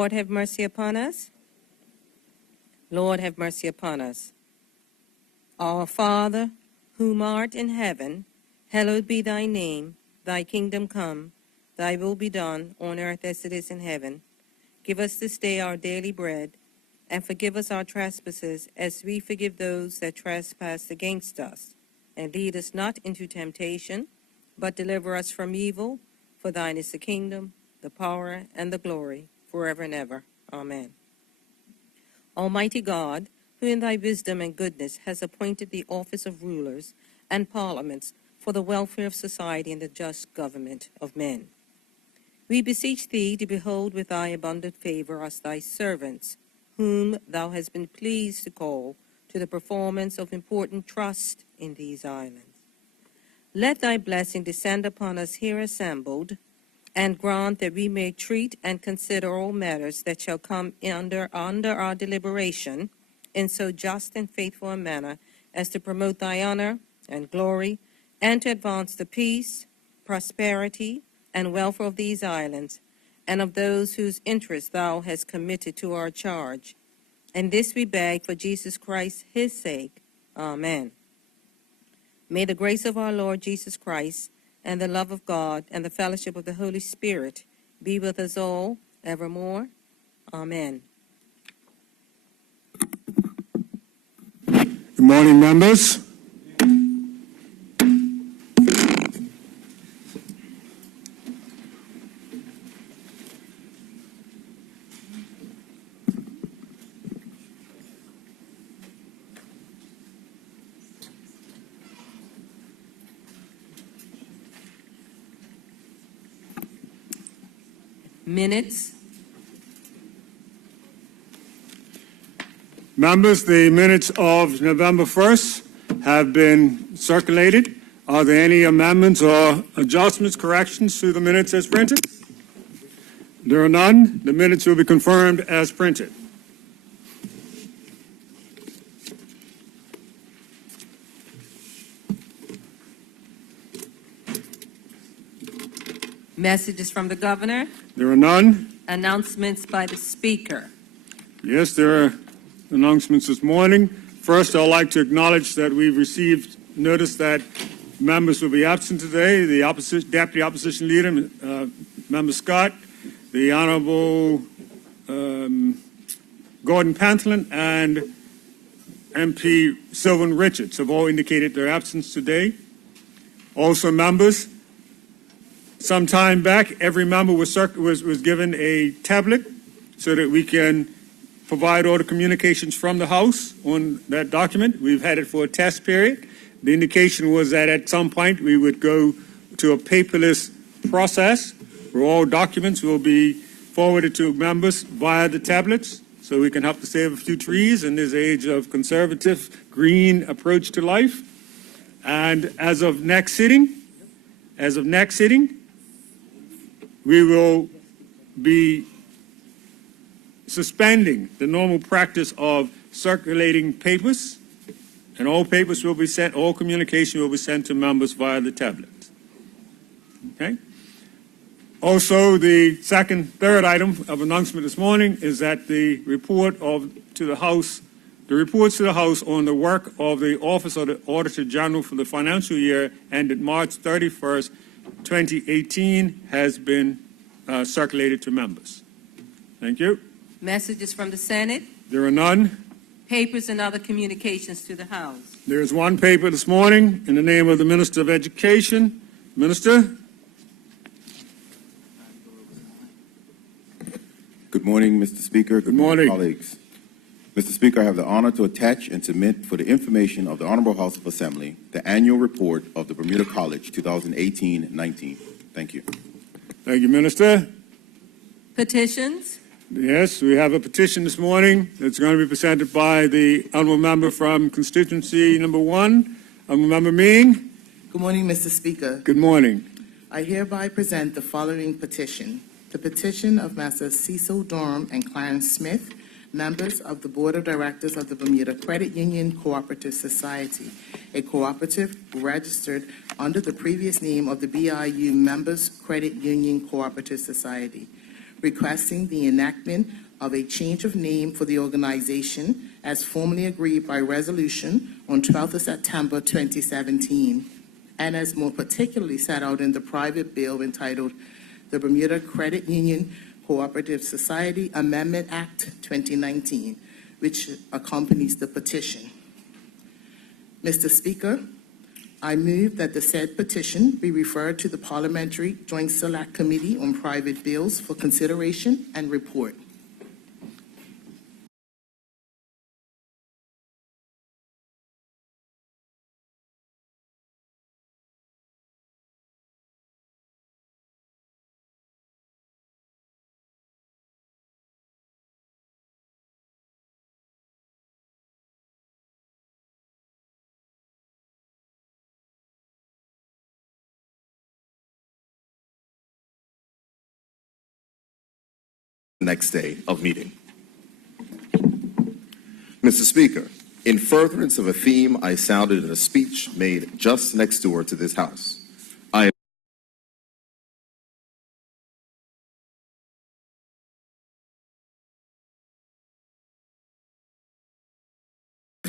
Lord, have mercy upon us. Lord, have mercy upon us. Our Father, whom art in heaven, hallowed be thy name. Thy kingdom come, thy will be done on earth as it is in heaven. Give us this day our daily bread, and forgive us our trespasses as we forgive those that trespass against us. And lead us not into temptation, but deliver us from evil. For thine is the kingdom, the power, and the glory, forever and ever. Amen. Almighty God, who in thy wisdom and goodness has appointed the office of rulers and parliaments for the welfare of society and the just government of men, we beseech thee to behold with thy abundant favor us thy servants, whom thou hast been pleased to call to the performance of important trust in these islands. Let thy blessing descend upon us here assembled, and grant that we may treat and consider all matters that shall come under our deliberation in so just and faithful a manner as to promote thy honor and glory, and to advance the peace, prosperity, and welfare of these islands, and of those whose interests thou hast committed to our charge. And this we beg for Jesus Christ, his sake. Amen. May the grace of our Lord Jesus Christ, and the love of God, and the fellowship of the Holy Spirit be with us all evermore. Amen. Good morning, members. Minutes. Members, the minutes of November 1st have been circulated. Are there any amendments or adjustments, corrections to the minutes as printed? There are none. The minutes will be confirmed as printed. Messages from the governor. There are none. Announcements by the speaker. Yes, there are announcements this morning. First, I'd like to acknowledge that we've received notice that members will be absent today. The Deputy Opposition Leader, Member Scott, the Honorable Gordon Pantolin, and MP Sylvan Richards have all indicated their absence today. Also, members, some time back, every member was given a tablet so that we can provide all the communications from the House on that document. We've had it for a test period. The indication was that at some point we would go to a paperless process where all documents will be forwarded to members via the tablets so we can help to save a few trees in this age of conservative green approach to life. And as of next sitting, we will be suspending the normal practice of circulating papers, and all papers will be sent, all communication will be sent to members via the tablet. Okay? Also, the third item of announcement this morning is that the reports to the House on the work of the Office of the Auditor General for the financial year ended March 31st, 2018 has been circulated to members. Thank you. Messages from the Senate. There are none. Papers and other communications to the House. There is one paper this morning in the name of the Minister of Education. Minister. Good morning, Mr. Speaker. Good morning, colleagues. Mr. Speaker, I have the honor to attach and submit for the information of the Honorable House of Assembly the annual report of the Bermuda College 2018-19. Thank you. Thank you, Minister. Petitions. Yes, we have a petition this morning that's going to be presented by the Honourable Member from Constituency Number 1, Honourable Member Ming. Good morning, Mr. Speaker. Good morning. I hereby present the following petition. The petition of Messrs. Cecil Durham and Clarence Smith, members of the Board of Directors of the Bermuda Credit Union Cooperative Society, a cooperative registered under the previous name of the BIU Members Credit Union Cooperative Society. requesting the enactment of a change of name for the organization as formally agreed by resolution on 12th of September 2017, and as more particularly set out in the private bill entitled the Bermuda Credit Union Cooperative Society Amendment Act 2019, which accompanies the petition. Mr. Speaker, I move that the said petition be referred to the Parliamentary Joint Select Committee on Private Bills for consideration and report. Next day of meeting. Mr. Speaker, in furtherance of a theme I sounded in a speech made just next door to this House, I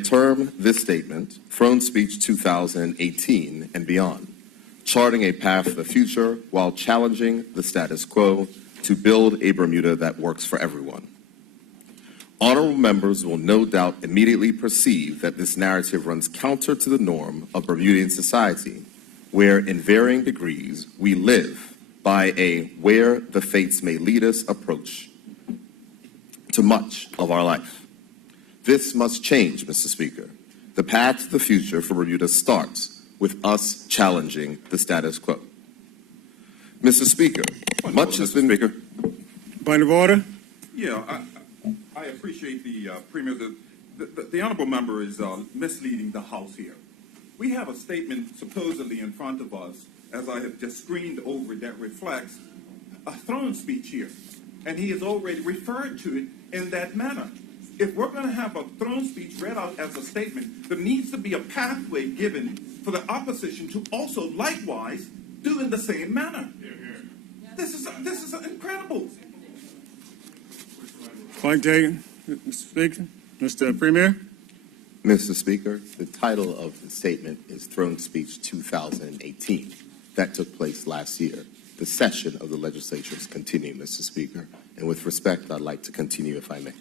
term this statement Throne Speech 2018 and beyond, charting a path for the future while challenging the status quo to build a Bermuda that works for everyone. Honorable members will no doubt immediately perceive that this narrative runs counter to the norm of Bermudian society, where in varying degrees we live by a where the fates may lead us approach to much of our life. This must change, Mr. Speaker. The path to the future for Bermuda starts with us challenging the status quo. Mr. Speaker, much has been... Speaker. Point of order. Yeah, I appreciate the Premier. The honourable member is misleading the House here. We have a statement supposedly in front of us, as I have just screened over, that reflects a throne speech here. And he has already referred to it in that manner. If we're going to have a throne speech read out as a statement, there needs to be a pathway given for the opposition to also likewise do in the same manner. This is incredible. Point taken. Mr. Speaker. Mr. Premier. Mr. Speaker, the title of the statement is Throne Speech 2018. That took place last year. The session of the legislature is continuing, Mr. Speaker, and with respect, I'd like to continue if I may.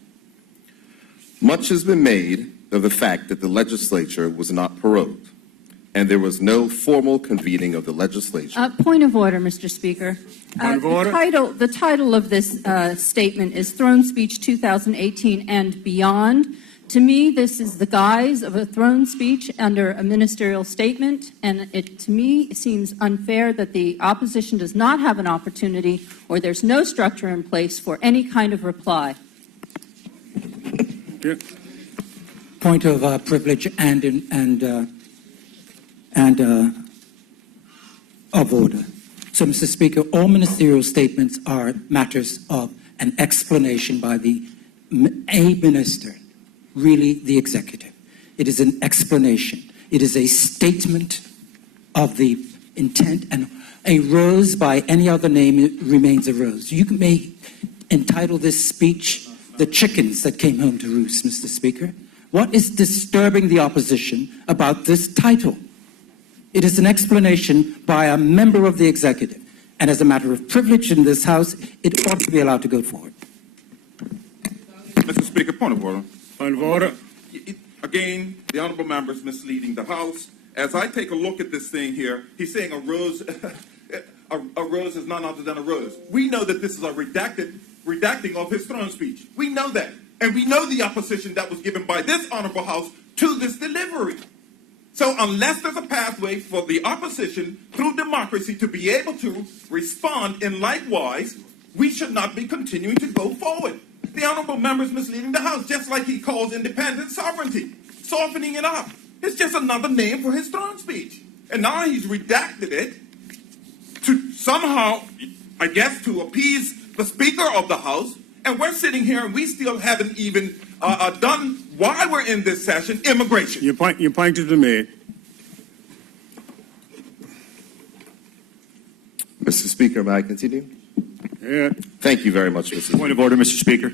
Much has been made of the fact that the legislature was not prorogued, and there was no formal convening of the legislature. Point of order, Mr. Speaker. Point of order. The title of this statement is Throne Speech 2018 and Beyond. To me, this is the guise of a throne speech under a ministerial statement, and to me, seems unfair that the opposition does not have an opportunity or there's no structure in place for any kind of reply. Yeah. Point of privilege and of order. So, Mr. Speaker, all ministerial statements are matters of an explanation by a minister, really the executive. It is an explanation. It is a statement of the intent, and a rose by any other name remains a rose. You may entitle this speech "The Chickens That Came Home to Roost," Mr. Speaker. What is disturbing the opposition about this title? It is an explanation by a member of the executive, and as a matter of privilege in this House, it ought to be allowed to go forward. Mr. Speaker, point of order. Point of order. Again, the honourable member is misleading the House. As I take a look at this thing here, he's saying a rose, a rose is none other than a rose. We know that this is a redacting of his throne speech. We know that. And we know the opposition that was given by this honourable House to this delivery. So unless there's a pathway for the opposition through democracy to be able to respond in likewise, we should not be continuing to go forward. The honourable member is misleading the House, just like he calls independent sovereignty, softening it up. It's just another name for his throne speech. And now he's redacted it to somehow, I guess, to appease the Speaker of the House. And we're sitting here and we still haven't even done, while we're in this session, immigration. Your point has been made. Mr. Speaker, may I continue? Yeah. Thank you very much, Mr. Point of order, Mr. Speaker.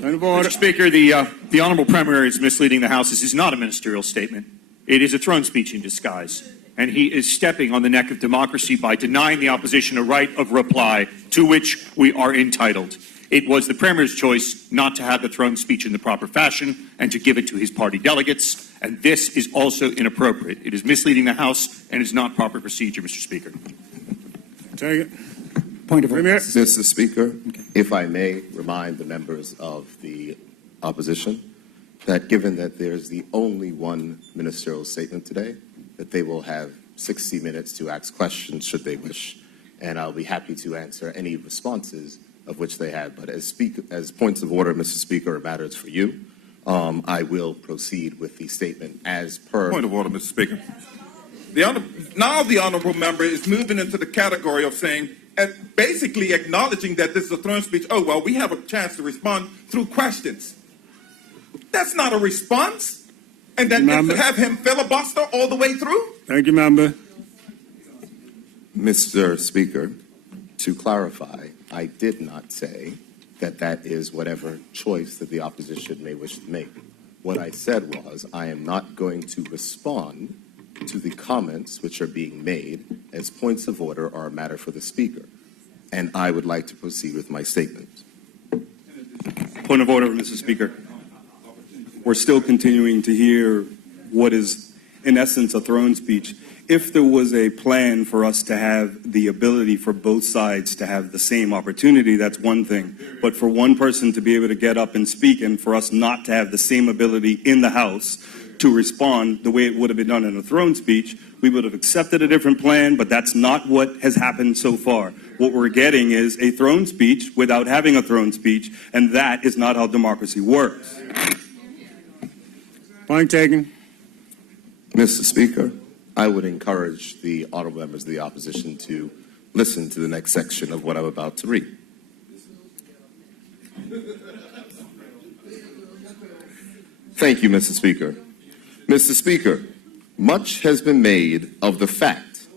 Point of order. Mr. Speaker, the Honorable Premier is misleading the House. This is not a ministerial statement. It is a throne speech in disguise. And he is stepping on the neck of democracy by denying the opposition a right of reply to which we are entitled. It was the Premier's choice not to have the throne speech in the proper fashion and to give it to his party delegates. And this is also inappropriate. It is misleading the House and is not proper procedure, Mr. Speaker. Take it. Point of order. Premier. Mr. Speaker, if I may remind the members of the opposition that given that there's the only one ministerial statement today, that they will have 60 minutes to ask questions should they wish, and I'll be happy to answer any responses of which they have. But as points of order, Mr. Speaker, or matters for you, I will proceed with the statement as per. Point of order, Mr. Speaker. Now the honorable member is moving into the category of saying, and basically acknowledging that this is a throne speech. Oh, well, we have a chance to respond through questions. That's not a response. And then have him filibuster all the way through? Thank you, member. Mr. Speaker, to clarify, I did not say that that is whatever choice that the opposition may wish to make. What I said was I am not going to respond to the comments which are being made as points of order or a matter for the Speaker. And I would like to proceed with my statement. Point of order, Mr. Speaker. We're still continuing to hear what is, in essence, a throne speech. If there was a plan for us to have the ability for both sides to have the same opportunity, that's one thing. But for one person to be able to get up and speak and for us not to have the same ability in the House to respond the way it would have been done in a throne speech, we would have accepted a different plan, but that's not what has happened so far. What we're getting is a throne speech without having a throne speech, and that is not how democracy works. Point taken. Mr. Speaker, I would encourage the honorable members of the opposition to listen to the next section of what I'm about to read. Thank you, Mr. Speaker. Mr. Speaker, much has been made of the fact.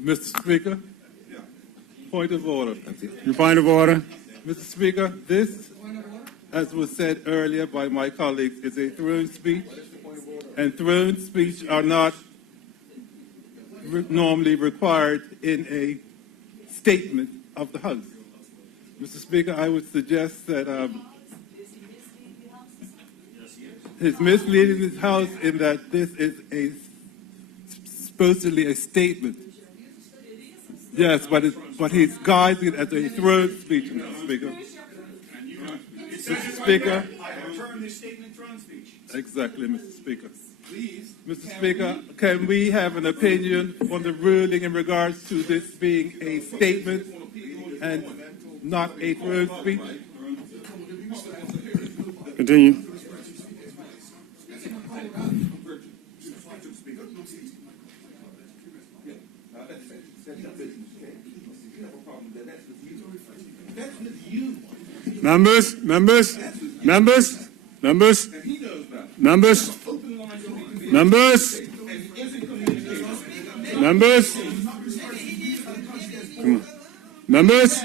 Mr. Speaker, point of order. Your point of order. Mr. Speaker, this, as was said earlier by my colleagues, is a throne speech, and throne speech are not normally required in a statement of the House. Mr. Speaker, I would suggest that he's misleading the House in that this is supposedly a statement. Yes, but he's guising it as a throne speech, Mr. Speaker. Mr. Speaker. I have termed this statement throne speech. Exactly, Mr. Speaker. Please. Mr. Speaker, can we have an opinion on the ruling in regards to this being a statement and not a throne speech? Continue. Members. Members. Members. Members. Members. Come on. Members. Members.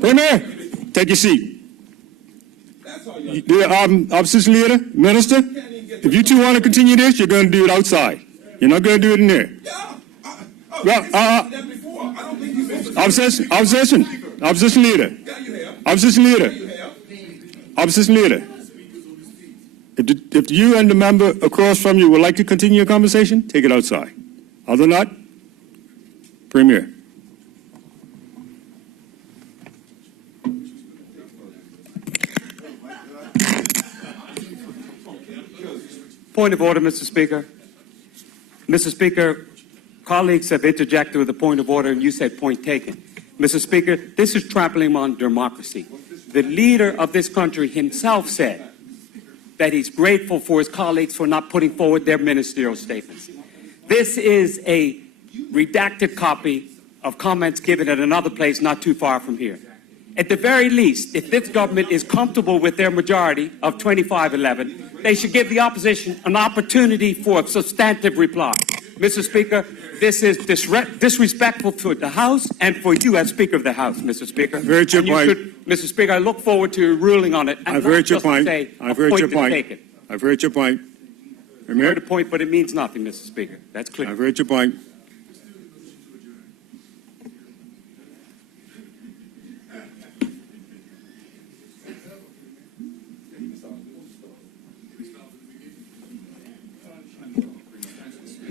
Premier. Take your seat. Opposition leader, minister, if you two want to continue this, you're going to do it outside. You're not going to do it in there. Opposition leader. If you and the member across from you would like to continue your conversation, take it outside. Other than that, Premier. Point of order, Mr. Speaker. Mr. Speaker, colleagues have interjected with a point of order, and you said point taken. Mr. Speaker, this is trampling on democracy. The leader of this country himself said that he's grateful for his colleagues for not putting forward their ministerial statements. This is a redacted copy of comments given at another place not too far from here. At the very least, if this government is comfortable with their majority of 2511, they should give the opposition an opportunity for a substantive reply. Mr. Speaker, this is disrespectful to the House and for you as Speaker of the House, Mr. Speaker. I've heard your point. Mr. Speaker, I look forward to ruling on it. And I've heard your point. I've heard your point. I've heard your point. I've heard a point, but it means nothing, Mr. Speaker. That's clear. I've heard your point.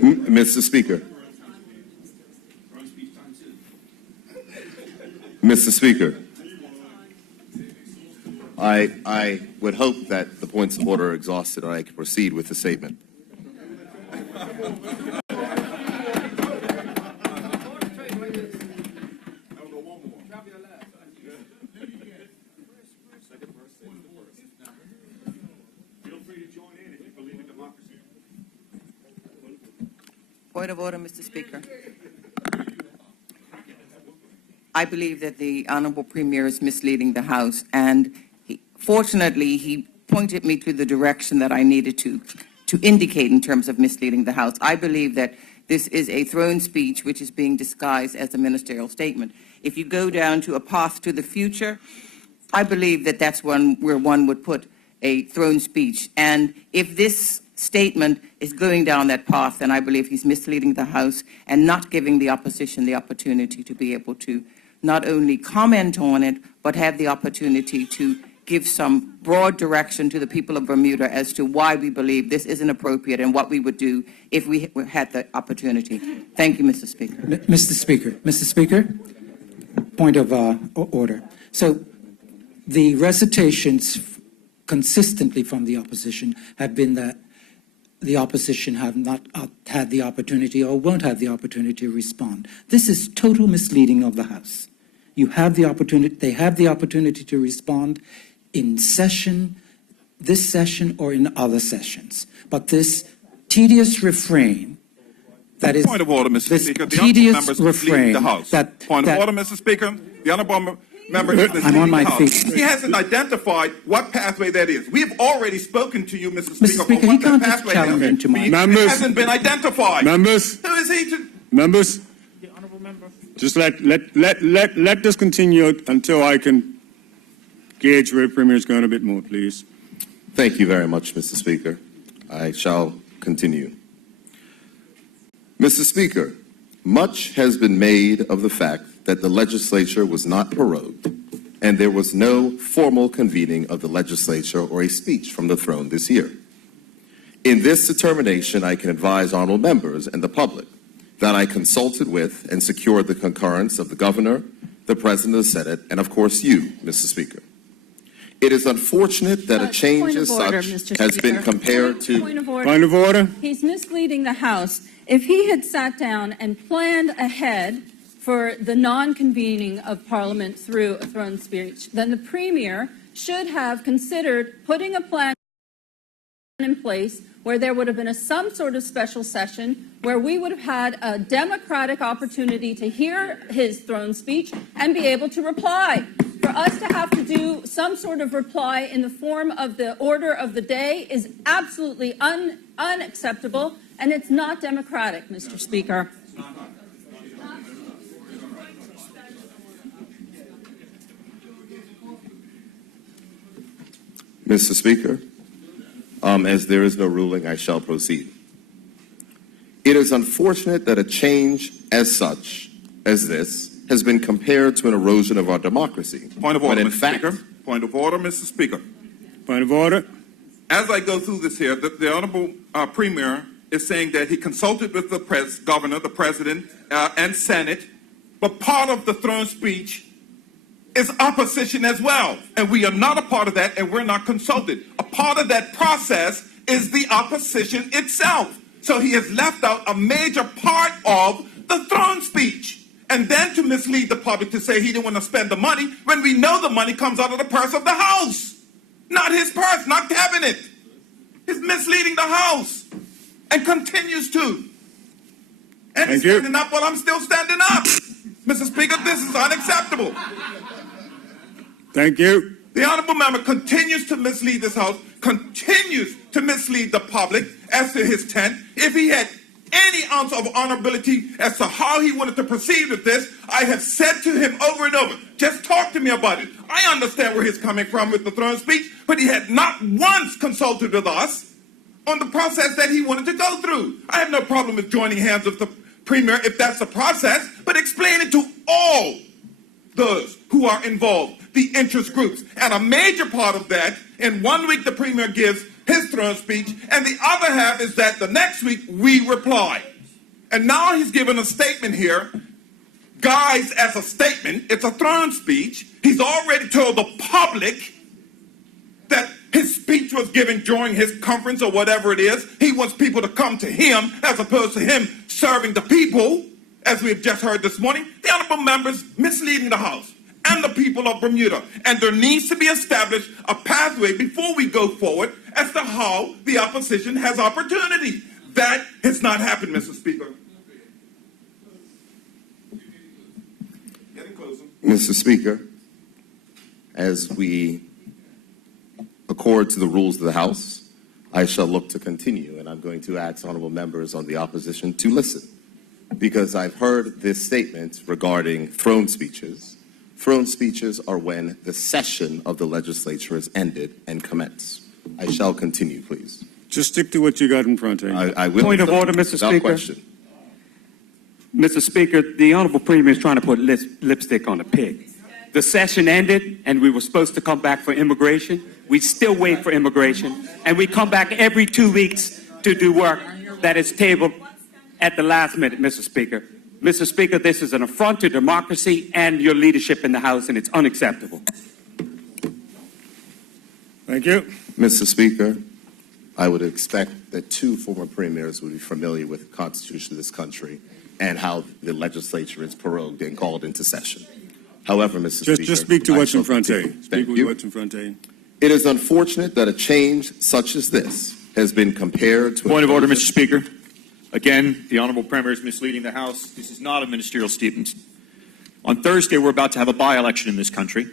Mr. Speaker. Mr. Speaker. I would hope that the points of order are exhausted or I can proceed with the statement. Point of order, Mr. Speaker. I believe that the Honorable Premier is misleading the House, and fortunately, he pointed me to the direction that I needed to indicate in terms of misleading the House. I believe that this is a throne speech which is being disguised as a ministerial statement. If you go down to a path to the future, I believe that that's one where one would put a throne speech. And if this statement is going down that path, then I believe he's misleading the House and not giving the opposition the opportunity to be able to not only comment on it, but have the opportunity to give some broad direction to the people of Bermuda as to why we believe this isn't appropriate and what we would do if we had the opportunity. Thank you, Mr. Speaker. Mr. Speaker, point of order. So the recitations consistently from the opposition have been that the opposition have not had the opportunity or won't have the opportunity to respond. This is total misleading of the House. You have the opportunity, they have the opportunity to respond in session, this session or in other sessions. But this tedious refrain that is... Point of order, Mr. Speaker. The tedious honourable members refrain the House. Point of order, Mr. Speaker. The honourable member is I'm on my feet. He hasn't identified what pathway that is. We've already spoken to you, Mr. Speaker, Mr. Speaker, on he what can't that just pathway challenge is. into my... It hasn't been identified. Members. Who is he to... Members. Just let this continue until I can gauge where the Premier is going a bit more, please. Thank you very much, Mr. Speaker. I shall continue. Mr. Speaker, much has been made of the fact that the legislature was not prorogued and there was no formal convening of the legislature or a speech from the throne this year. In this determination, I can advise honorable members and the public that I consulted with and secured the concurrence of the governor, the president of the Senate, and of course you, Mr. Speaker. It is unfortunate that a change as such has been compared to... Point of order. Point of order. He's misleading the House. If he had sat down and planned ahead for the non-convening of Parliament through a throne speech, then the Premier should have considered putting a plan in place where there would have been some sort of special session where we would have had a democratic opportunity to hear his throne speech and be able to reply. For us to have to do some sort of reply in the form of the order of the day is absolutely unacceptable, and it's not democratic, Mr. Speaker. Mr. Speaker, as there is no ruling, I shall proceed. It is unfortunate that a change as such as this has been compared to an erosion of our democracy. Point of order, when in Mr. fact, Speaker. Point of order, Mr. Speaker. Point of order. As I go through this here, the Honorable Premier is saying that he consulted with the governor, the president, and Senate, but part of the throne speech is opposition as well. And we are not a part of that, and we're not consulted. A part of that process is the opposition itself. So he has left out a major part of the throne speech. And then to mislead the public to say he didn't want to spend the money when we know the money comes out of the purse of the House. Not his purse, not cabinet. He's misleading the House and continues to. And he's standing up while I'm still standing up. Mr. Speaker, this is unacceptable. Thank you. The honorable member continues to mislead this House, continues to mislead the public as to his intent. If he had any ounce of honorability as to how he wanted to proceed with this, I have said to him over and over, just talk to me about it. I understand where he's coming from with the throne speech, but he had not once consulted with us on the process that he wanted to go through. I have no problem with joining hands with the Premier if that's the process, but explain it to all those who are involved, the interest groups. And a major part of that, in 1 week the Premier gives his throne speech, and the other half is that the next week we reply. And now he's given a statement here, guised as a statement. It's a throne speech. He's already told the public that his speech was given during his conference or whatever it is. He wants people to come to him as opposed to him serving the people, as we have just heard this morning. The honorable members misleading the House and the people of Bermuda. And there needs to be established a pathway before we go forward as to how the opposition has opportunity. That has not happened, Mr. Speaker. Getting closer. Mr. Speaker, as we accord to the rules of the House, I shall look to continue, and I'm going to ask honorable members on the opposition to listen, because I've heard this statement regarding throne speeches. Throne speeches are when the session of the legislature is ended and commence. I shall continue, please. Just stick to what you got in front of you. I will. Point of order, Mr. Without Speaker. question. Mr. Speaker, the Honorable Premier is trying to put lipstick on a pig. The session ended, and we were supposed to come back for immigration. We still wait for immigration, and we come back every 2 weeks to do work that is tabled at the last minute, Mr. Speaker. Mr. Speaker, this is an affront to democracy and your leadership in the House, and it's unacceptable. Thank you. Mr. Speaker, I would expect that two former premiers would be familiar with the Constitution of this country and how the legislature is prorogued and called into session. However, Mr. Speaker, Just speak to I what's in shall front of you. continue. Speak Thank with you. what's in front of you. It is unfortunate that a change such as this has been compared to... Point of order, Mr. Speaker. Again, the Honorable Premier is misleading the House. This is not a ministerial statement. On Thursday, we're about to have a by-election in this country.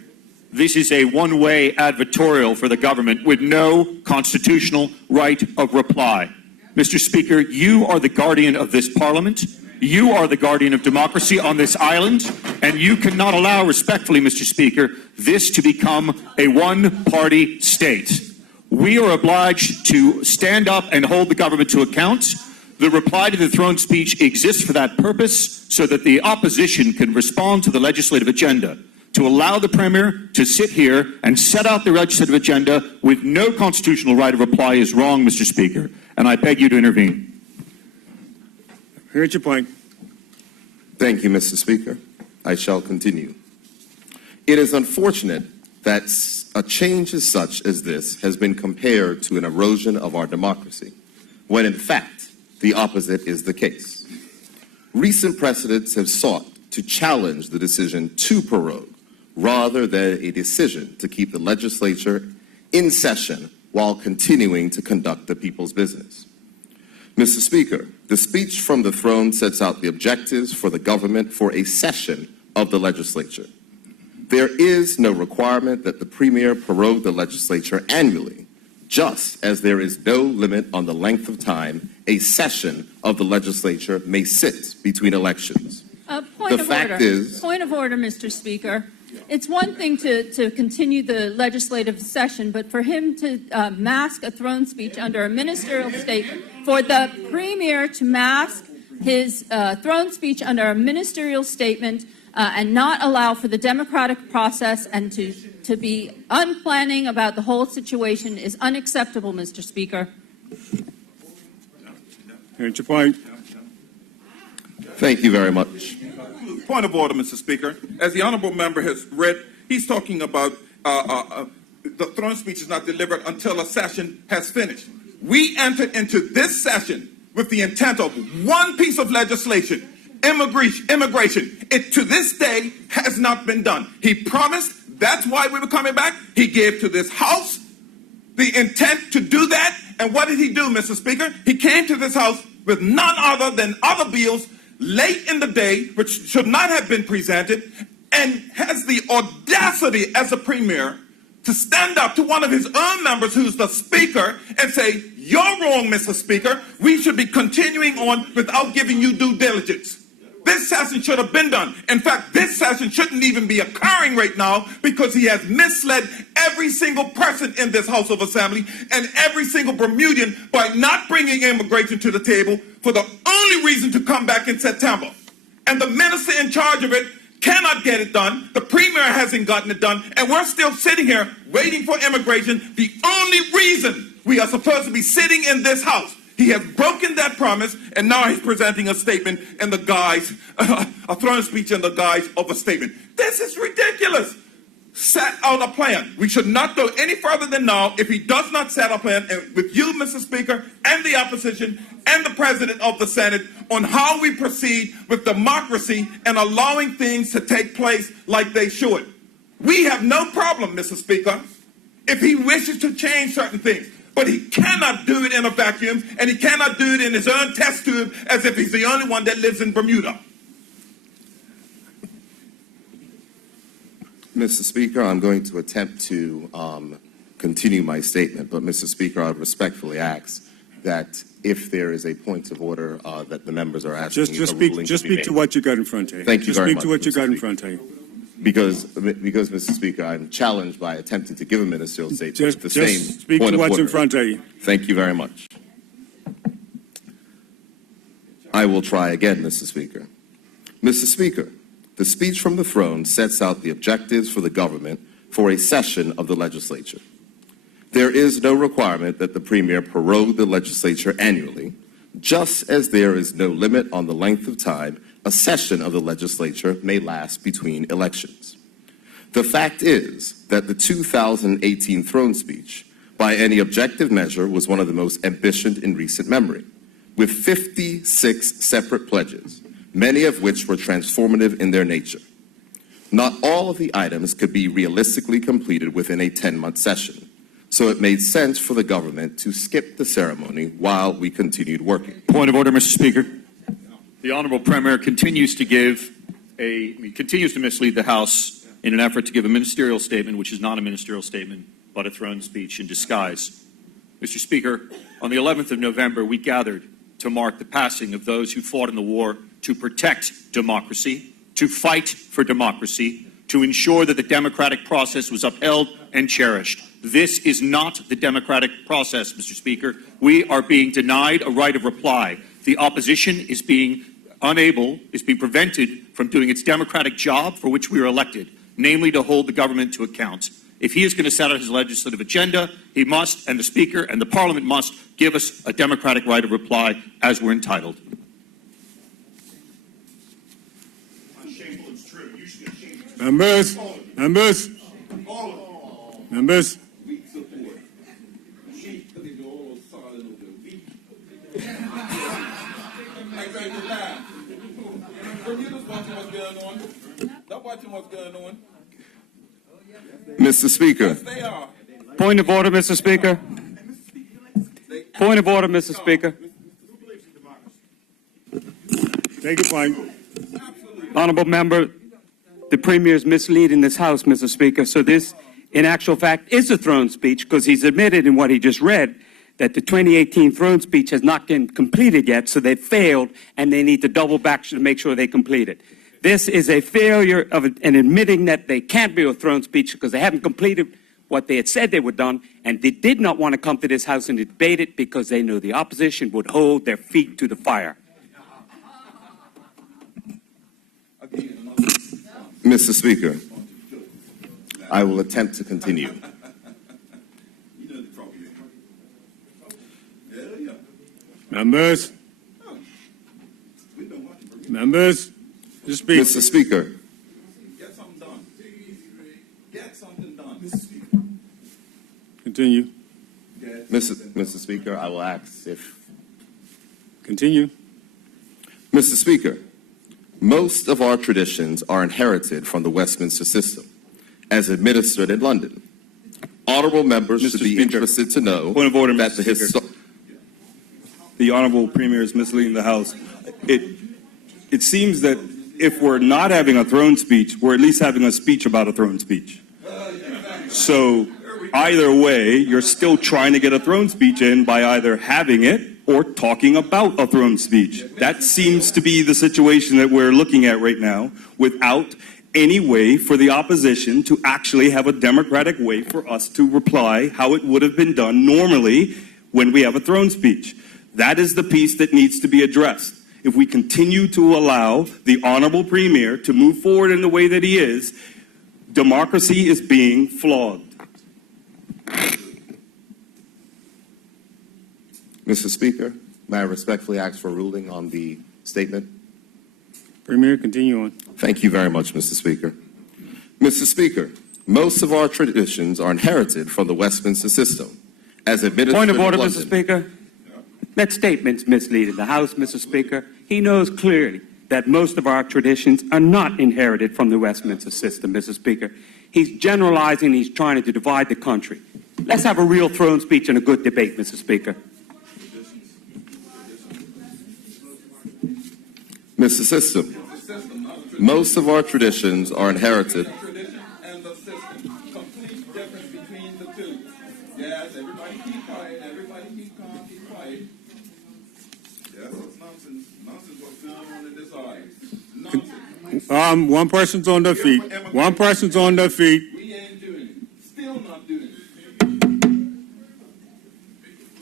This is a one-way advertorial for the government with no constitutional right of reply. Mr. Speaker, you are the guardian of this Parliament. You are the guardian of democracy on this island, and you cannot allow, respectfully, Mr. Speaker, this to become a one-party state. We are obliged to stand up and hold the government to account. The reply to the throne speech exists for that purpose, so that the opposition can respond to the legislative agenda. To allow the Premier to sit here and set out the legislative agenda with no constitutional right of reply is wrong, Mr. Speaker, and I beg you to intervene. Here's your point. Thank you, Mr. Speaker. I shall continue. It is unfortunate that a change as such as this has been compared to an erosion of our democracy, when in fact the opposite is the case. Recent precedents have sought to challenge the decision to prorogue rather than a decision to keep the legislature in session while continuing to conduct the people's business. Mr. Speaker, the speech from the throne sets out the objectives for the government for a session of the legislature. There is no requirement that the Premier prorogue the legislature annually, just as there is no limit on the length of time a session of the legislature may sit between elections. Point of order, Mr. Speaker. It's one thing to continue the legislative session, but for him to mask a throne speech under a ministerial statement, for the Premier to mask his throne speech under a ministerial statement and not allow for the democratic process and to be unplanning about the whole situation is unacceptable, Mr. Speaker. Here's your point. Thank you very much. Point of order, Mr. Speaker. As the honorable member has read, he's talking about the throne speech is not delivered until a session has finished. We entered into this session with the intent of one piece of legislation, immigration. It to this day has not been done. He promised, that's why we were coming back. He gave to this House the intent to do that. And what did he do, Mr. Speaker? He came to this House with none other than other bills late in the day, which should not have been presented, and has the audacity as a premier to stand up to one of his own members who's the speaker and say, "You're wrong, Mr. Speaker. We should be continuing on without giving you due diligence." This session should have been done. In fact, this session shouldn't even be occurring right now because he has misled every single person in this House of Assembly and every single Bermudian by not bringing immigration to the table for the only reason to come back in September. And the minister in charge of it cannot get it done. The premier hasn't gotten it done. And we're still sitting here waiting for immigration. The only reason we are supposed to be sitting in this house. He has broken that promise, and now he's presenting a statement in the guise, a throne speech in the guise of a statement. This is ridiculous. Set out a plan. We should not go any further than now if he does not set a plan with you, Mr. Speaker, and the opposition, and the President of the Senate on how we proceed with democracy and allowing things to take place like they should. We have no problem, Mr. Speaker, if he wishes to change certain things. But he cannot do it in a vacuum, and he cannot do it in his own test tube as if he's the only one that lives in Bermuda. Mr. Speaker, I'm going to attempt to continue my statement, but Mr. Speaker, I respectfully ask that if there is a point of order that the members are asking, just speak to what you got in front of you. Thank you very much. Speak to what you got in front of you. Because, Mr. Speaker, I'm challenged by attempting to give a ministerial statement. Just speak to what's in front of you. Thank you very much. I will try again, Mr. Speaker. Mr. Speaker, the speech from the throne sets out the objectives for the government for a session of the legislature. There is no requirement that the Premier prorogue the legislature annually, just as there is no limit on the length of time a session of the legislature may last between elections. The fact is that the 2018 throne speech, by any objective measure, was one of the most ambitious in recent memory, with 56 separate pledges, many of which were transformative in their nature. Not all of the items could be realistically completed within a 10-month session, so it made sense for the government to skip the ceremony while we continued working. Point of order, Mr. Speaker. The Honorable Premier continues to mislead the House in an effort to give a ministerial statement, which is not a ministerial statement, but a throne speech in disguise. Mr. Speaker, on the 11th of November, we gathered to mark the passing of those who fought in the war to protect democracy, to fight for democracy, to ensure that the democratic process was upheld and cherished. This is not the democratic process, Mr. Speaker. We are being denied a right of reply. The opposition is being prevented from doing its democratic job for which we were elected, namely to hold the government to account. If he is going to set out his legislative agenda, he must, and the Speaker and the Parliament must, give us a democratic right of reply as we're entitled. Members. Mr. Speaker. Point of order, Mr. Speaker. Point of order, Mr. Speaker. Take a point. Honorable member, the Premier is misleading this House, Mr. Speaker. So this, in actual fact, is a throne speech because he's admitted in what he just read that the 2018 throne speech has not been completed yet, so they failed, and they need to double back to make sure they complete it. This is a failure of and admitting that they can't be a throne speech because they haven't completed what they had said they would done, and they did not want to come to this House and debate it because they knew the opposition would hold their feet to the fire. Mr. Speaker, I will attempt to continue. Members. Just speak. Mr. Speaker. Get something done. Get something done. Continue. Mr. Speaker, I will ask if... Continue. Mr. Speaker, most of our traditions are inherited from the Westminster system, as administered in London. Honorable members should be interested to know Point of order, that Mr. The Honorable Premier is misleading the House. It seems that if we're not having a throne speech, we're at least having a speech about a throne speech. So either way, you're still trying to get a throne speech in by either having it or talking about a throne speech. That seems to be the situation that we're looking at right now, without any way for the opposition to actually have a democratic way for us to reply how it would have been done normally when we have a throne speech. That is the piece that needs to be addressed. If we continue to allow the Honorable Premier to move forward in the way that he is, democracy is being flogged. Mr. Speaker, may I respectfully ask for a ruling on the statement? Premier, continue on. Thank you very much, Mr. Speaker. Mr. Speaker, most of our traditions are inherited from the Westminster system. As administered Point of order, in Mr. London, Speaker. That statement's misleading the House, Mr. Speaker. He knows clearly that most of our traditions are not inherited from the Westminster system, Mr. Speaker. He's generalizing, he's trying to divide the country. Let's have a real throne speech and a good debate, Mr. Speaker. Mr. System, most of our traditions are inherited. And the system. Complete difference between the two. Yes, everybody keep quiet. Everybody keep calm, keep quiet. Yes, it's nonsense. Nonsense what's going on in this eye. Nonsense. One person's on their feet. One person's on their feet. We ain't doing it. Still not doing it.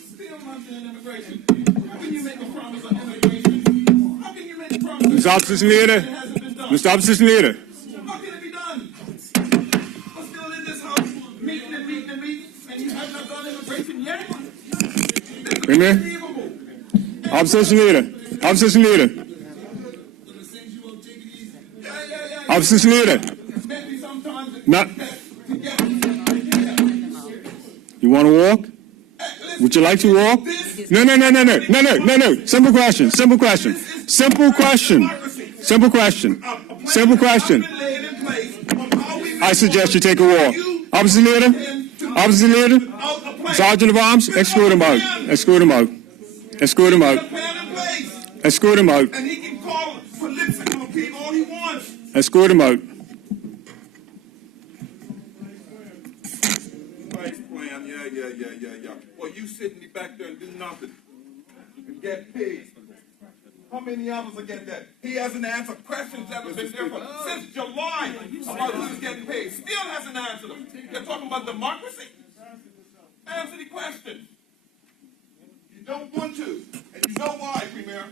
Still not doing immigration. How can you make a promise on immigration? How can you make a promise? Mr. Opposition Leader. Mr. Opposition Leader. How can it be done? We're still in this house meeting, and you have not done immigration yet? Premier. Unbelievable. Opposition Leader. Opposition Leader. Opposition Leader. Maybe sometimes Not. You want to walk? Would you like to walk? No. Simple question. Simple question. Simple question. Simple question. Simple question. I suggest you take a walk. Opposition Leader. Opposition Leader. Sergeant of Arms. Escort him out. Escort him out. Escort him out. Escort him out. And he can call for lips and repeat all he wants. Escort him out. Nice plan, yeah. Well, you sitting back there and do nothing. And get paid. How many hours are getting that? He hasn't answered questions that have been there since July about who's getting paid. Still hasn't answered them. You're talking about democracy? Answer the question. You don't want to, and you know why, Premier.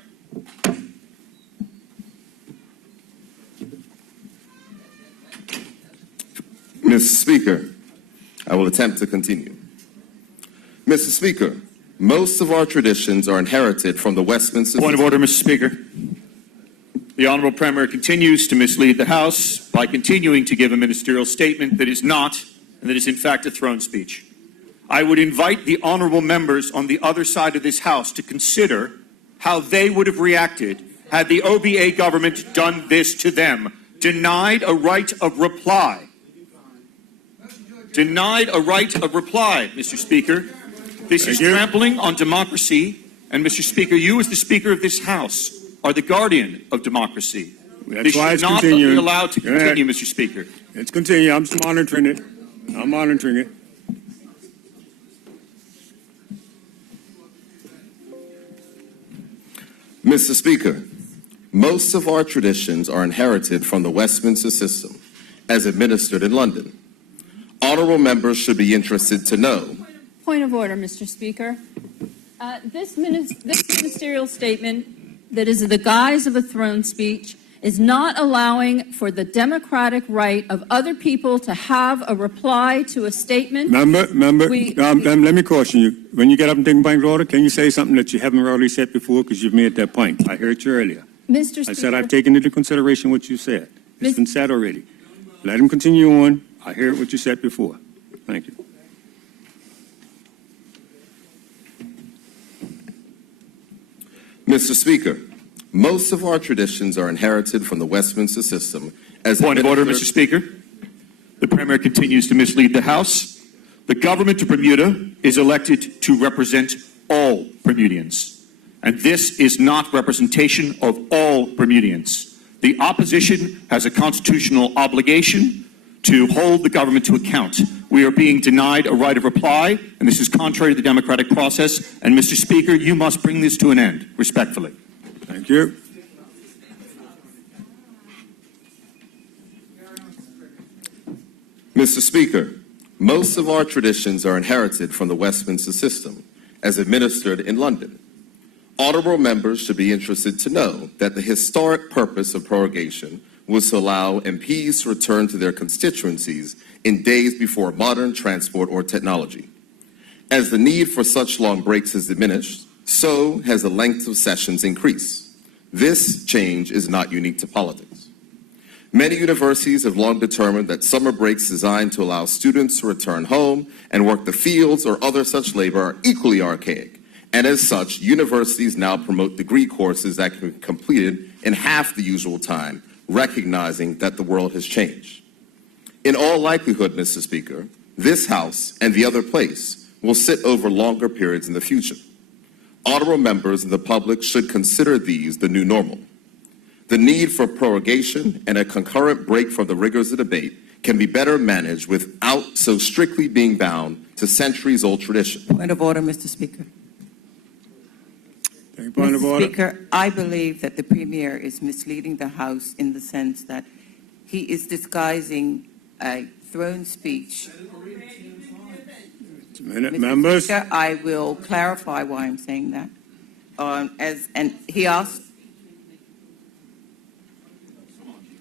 Mr. Speaker, I will attempt to continue. Mr. Speaker, most of our traditions are inherited from the Westminster. Point of order, Mr. Speaker. The Honourable Premier continues to mislead the House by continuing to give a ministerial statement that is not, and that is in fact a throne speech. I would invite the honourable members on the other side of this House to consider how they would have reacted had the OBA government done this to them, denied a right of reply. Denied a right of reply, Mr. Speaker. This is trampling on democracy, and Mr. Speaker, you as the Speaker of this House are the guardian of democracy. This should not be allowed to continue, Mr. Speaker. Let's continue. I'm just monitoring it. I'm monitoring it. Mr. Speaker, most of our traditions are inherited from the Westminster system as administered in London. Honourable members should be interested to know. Point of order, Mr. Speaker. This ministerial statement that is in the guise of a throne speech is not allowing for the democratic right of other people to have a reply to a statement. Let me caution you. When you get up and take a point of order, can you say something that you haven't already said before because you've made that point? I heard you earlier. Mr. Speaker. I said I've taken into consideration what you said. It's been said already. Let him continue on. I heard what you said before. Thank you. Mr. Speaker, most of our traditions are inherited from the Westminster system as Point of order, Mr. Speaker. The Premier continues to mislead the House. The government of Bermuda is elected to represent all Bermudians, and this is not representation of all Bermudians. The opposition has a constitutional obligation to hold the government to account. We are being denied a right of reply, and this is contrary to the democratic process. And Mr. Speaker, you must bring this to an end, respectfully. Thank you. Mr. Speaker, most of our traditions are inherited from the Westminster system, as administered in London. Honorable members should be interested to know that the historic purpose of prorogation was to allow MPs to return to their constituencies in days before modern transport or technology. As the need for such long breaks has diminished, so has the length of sessions increased. This change is not unique to politics. Many universities have long determined that summer breaks designed to allow students to return home and work the fields or other such labor are equally archaic. And as such, universities now promote degree courses that can be completed in half the usual time, recognizing that the world has changed. In all likelihood, Mr. Speaker, this House and the other place will sit over longer periods in the future. Honorable members and the public should consider these the new normal. The need for prorogation and a concurrent break from the rigors of debate can be better managed without so strictly being bound to centuries-old tradition. Point of order, Mr. Speaker. Point of order. Speaker, I believe that the Premier is misleading the House in the sense that he is disguising a throne speech. Minute, members. Speaker, I will clarify why I'm saying that. And he asked,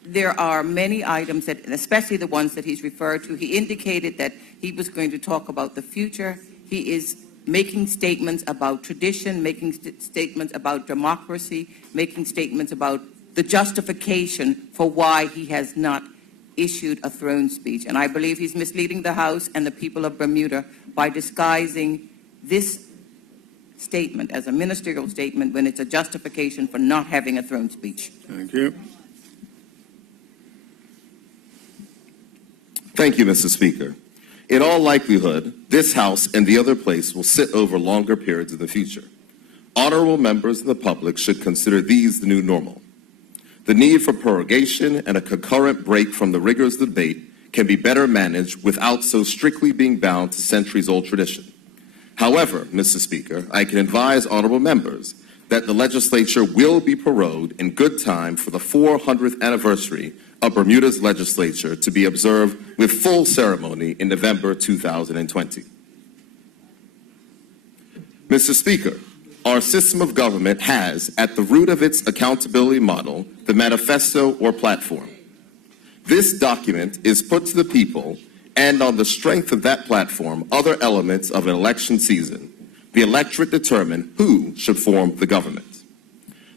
there are many items that, especially the ones that he's referred to, he indicated that he was going to talk about the future. He is making statements about tradition, making statements about democracy, making statements about the justification for why he has not issued a throne speech. And I believe he's misleading the House and the people of Bermuda by disguising this statement as a ministerial statement when it's a justification for not having a throne speech. Thank you. Thank you, Mr. Speaker. In all likelihood, this House and the other place will sit over longer periods in the future. Honorable members and the public should consider these the new normal. The need for prorogation and a concurrent break from the rigors of the debate can be better managed without so strictly being bound to centuries-old tradition. However, Mr. Speaker, I can advise honorable members that the legislature will be prorogued in good time for the 400th anniversary of Bermuda's legislature to be observed with full ceremony in November 2020. Mr. Speaker, our system of government has, at the root of its accountability model, the manifesto or platform. This document is put to the people, and on the strength of that platform, other elements of an election season, the electorate determine who should form the government.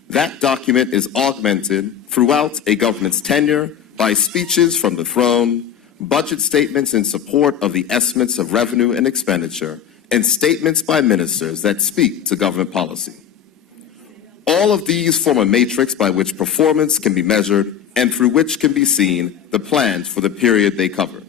That document is augmented throughout a government's tenure by speeches from the throne, budget statements in support of the estimates of revenue and expenditure, and statements by ministers that speak to government policy. All of these form a matrix by which performance can be measured and through which can be seen the plans for the period they cover.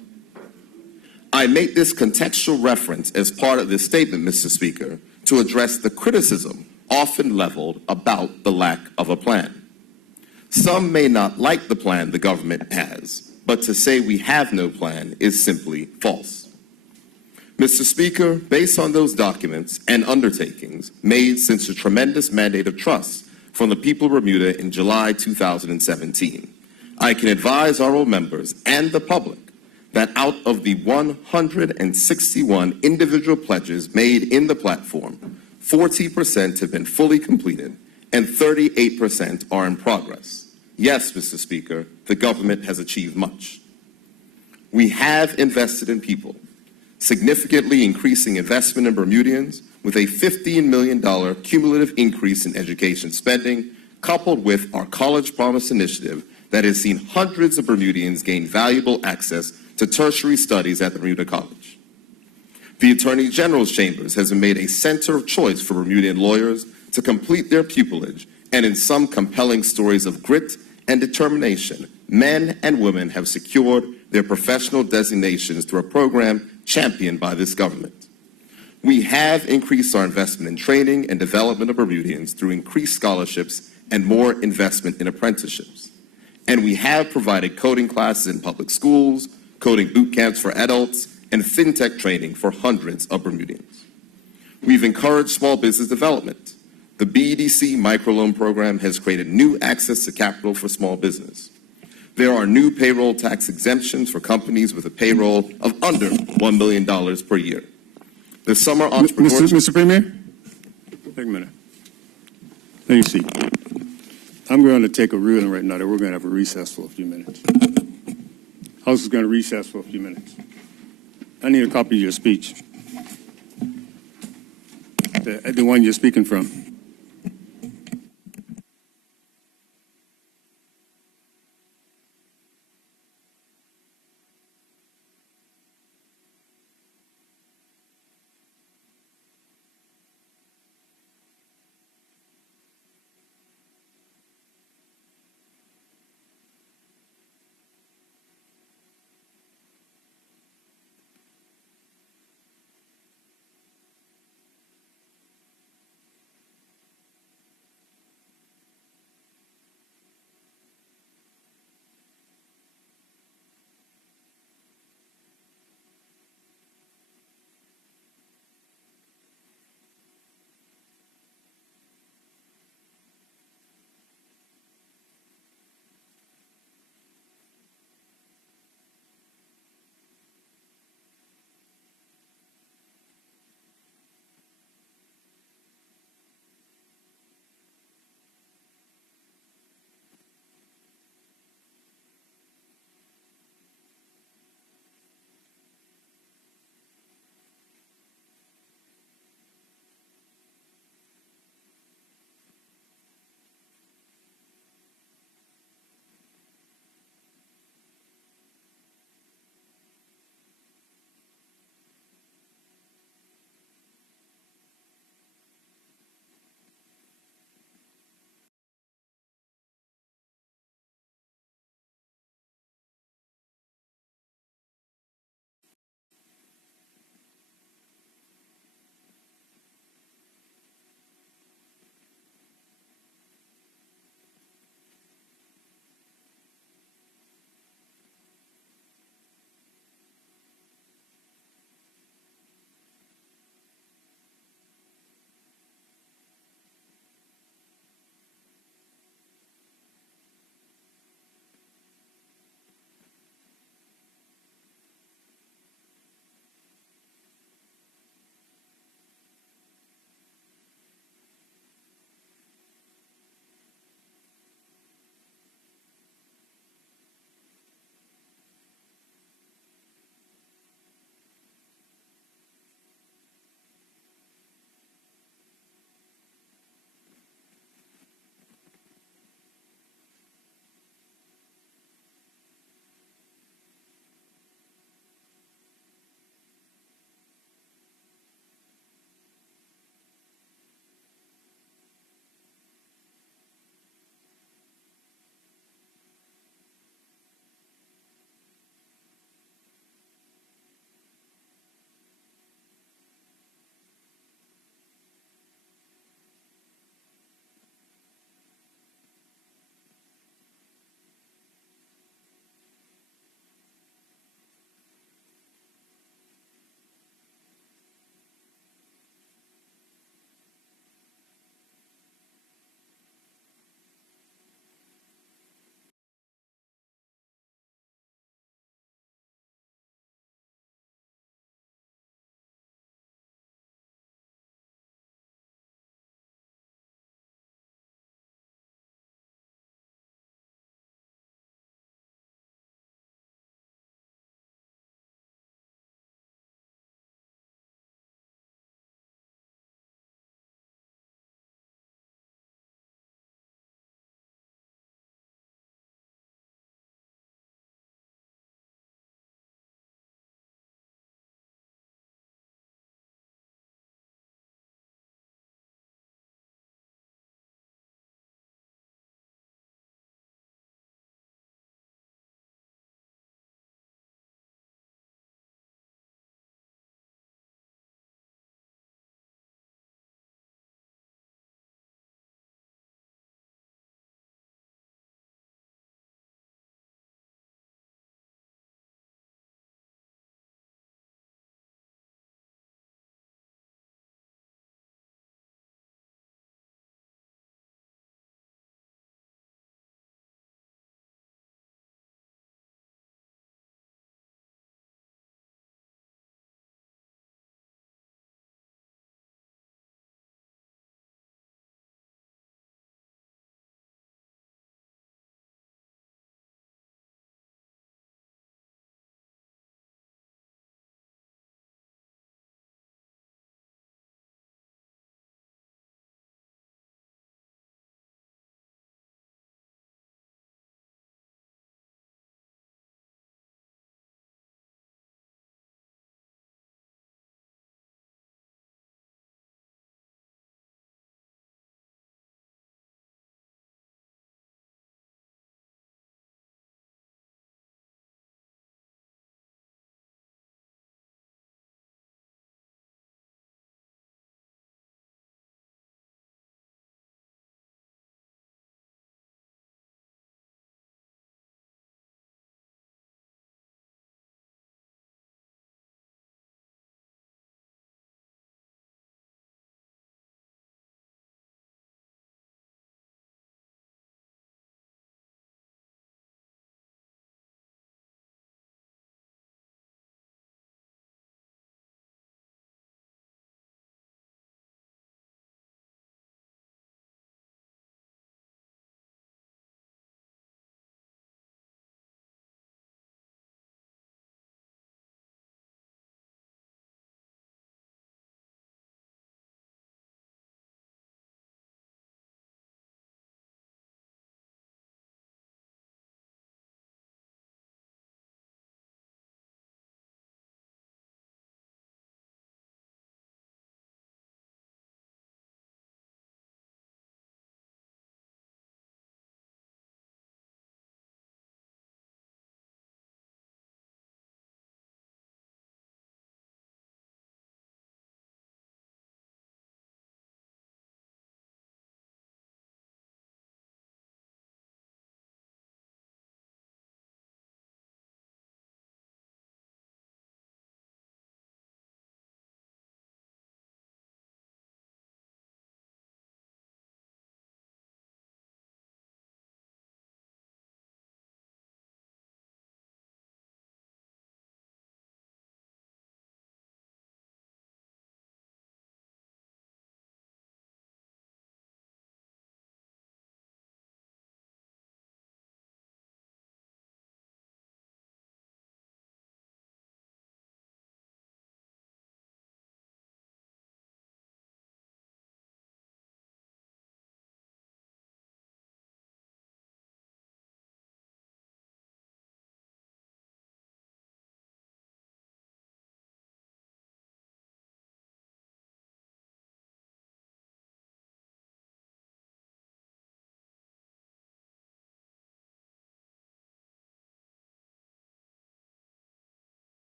I make this contextual reference as part of this statement, Mr. Speaker, to address the criticism often leveled about the lack of a plan. Some may not like the plan the government has, but to say we have no plan is simply false. Mr. Speaker, based on those documents and undertakings made since the tremendous mandate of trust from the people of Bermuda in July 2017, I can advise honorable members and the public that out of the 161 individual pledges made in the platform, 40% have been fully completed and 38% are in progress. Yes, Mr. Speaker, the government has achieved much. We have invested in people, significantly increasing investment in Bermudians with a $15 million cumulative increase in education spending, coupled with our College Promise initiative that has seen hundreds of Bermudians gain valuable access to tertiary studies at the Bermuda College. The Attorney General's Chambers has been made a center of choice for Bermudian lawyers to complete their pupillage, and in some compelling stories of grit and determination, men and women have secured their professional designations through a program championed by this government. We have increased our investment in training and development of Bermudians through increased scholarships and more investment in apprenticeships. And we have provided coding classes in public schools, coding boot camps for adults, and fintech training for hundreds of Bermudians. We've encouraged small business development. The BEDC microloan program has created new access to capital for small business. There are new payroll tax exemptions for companies with a payroll of under $1 million per year. The summer entrepreneurs... Mr. Premier? Take a minute. Let me see. I'm going to take a ruling right now that we're going to have a recess for a few minutes. House is going to recess for a few minutes. I need a copy of your speech. The one you're speaking from.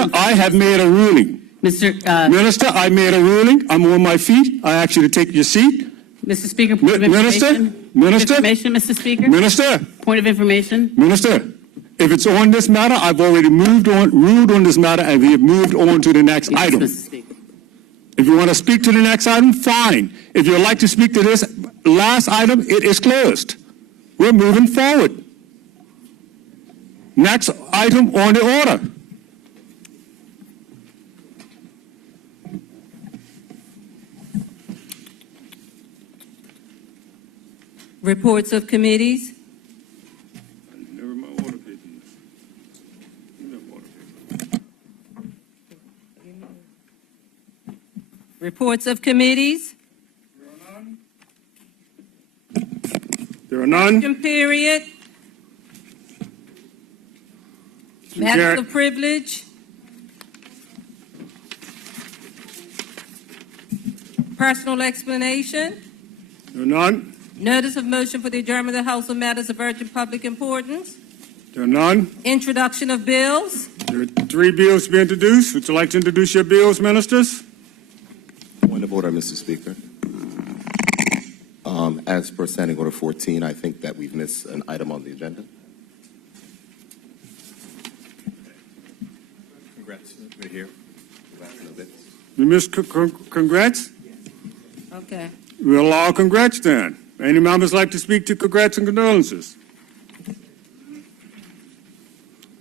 Minister, I have made a ruling. Mr. Minister, I made a ruling. I'm on my feet. I ask you to take your seat. Mr. Speaker, point of information. Minister, Information, Mr. Speaker. Minister, Point of information. Minister, if it's on this matter, I've already ruled on this matter, and we have moved on to the next Yes, item. Mr. Speaker. If you want to speak to the next item, fine. If you'd like to speak to this last item, it is closed. We're moving forward. Next item on the order. Reports of committees. Never my order papers. Reports of committees. There are none. Question period. Matters of privilege. Personal explanation. There are none. Notice of motion for the adjournment of the House on matters of urgent public importance. There are none. Introduction of bills. There are 3 bills to be introduced. Would you like to introduce your bills, ministers? Point of order, Mr. Speaker. As per Standing Order 14, I think that we've missed an item on the agenda. Congrats. Right here. You missed congrats? Okay. We'll allow congrats then. Any members like to speak to congrats and condolences?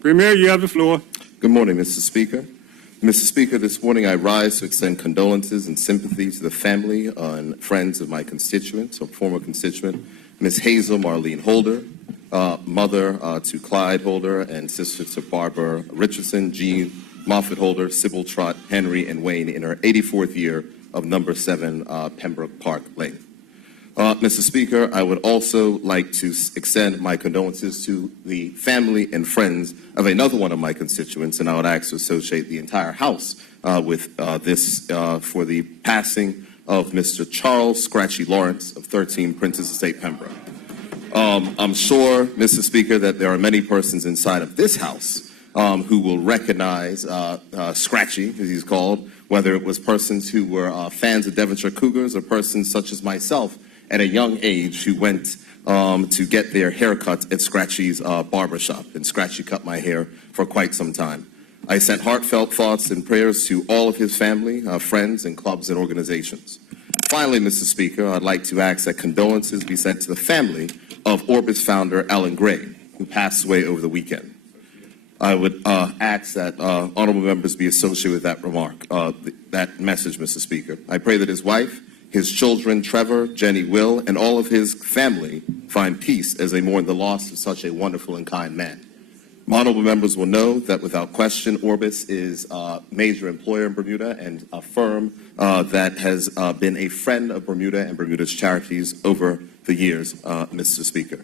Premier, you have the floor. Good morning, Mr. Speaker. Mr. Speaker, this morning I rise to extend condolences and sympathy to the family and friends of my constituent, or former constituent, Ms. Hazel Marlene Holder, mother to Clyde Holder, and sister to Barbara Richardson, Jean Moffett Holder, Sybil Trott, Henry, and Wayne in her 84th year of number 7 Pembroke Park Lane. Mr. Speaker, I would also like to extend my condolences to the family and friends of another one of my constituents, and I would ask to associate the entire House with this for the passing of Mr. Charles Scratchy Lawrence of 13 Princess Estate, Pembroke. I'm sure, Mr. Speaker, that there are many persons inside of this House who will recognize Scratchy, as he's called, whether it was persons who were fans of Devonshire Cougars or persons such as myself at a young age who went to get their haircut at Scratchy's barbershop, and Scratchy cut my hair for quite some time. I sent heartfelt thoughts and prayers to all of his family, friends, and clubs and organizations. Finally, Mr. Speaker, I'd like to ask that condolences be sent to the family of Orbis founder Alan Gray, who passed away over the weekend. I would ask that honorable members be associated with that remark, that message, Mr. Speaker. I pray that his wife, his children, Trevor, Jenny, Will, and all of his family find peace as they mourn the loss of such a wonderful and kind man. Honorable members will know that without question, Orbis is a major employer in Bermuda and a firm that has been a friend of Bermuda and Bermuda's charities over the years, Mr. Speaker.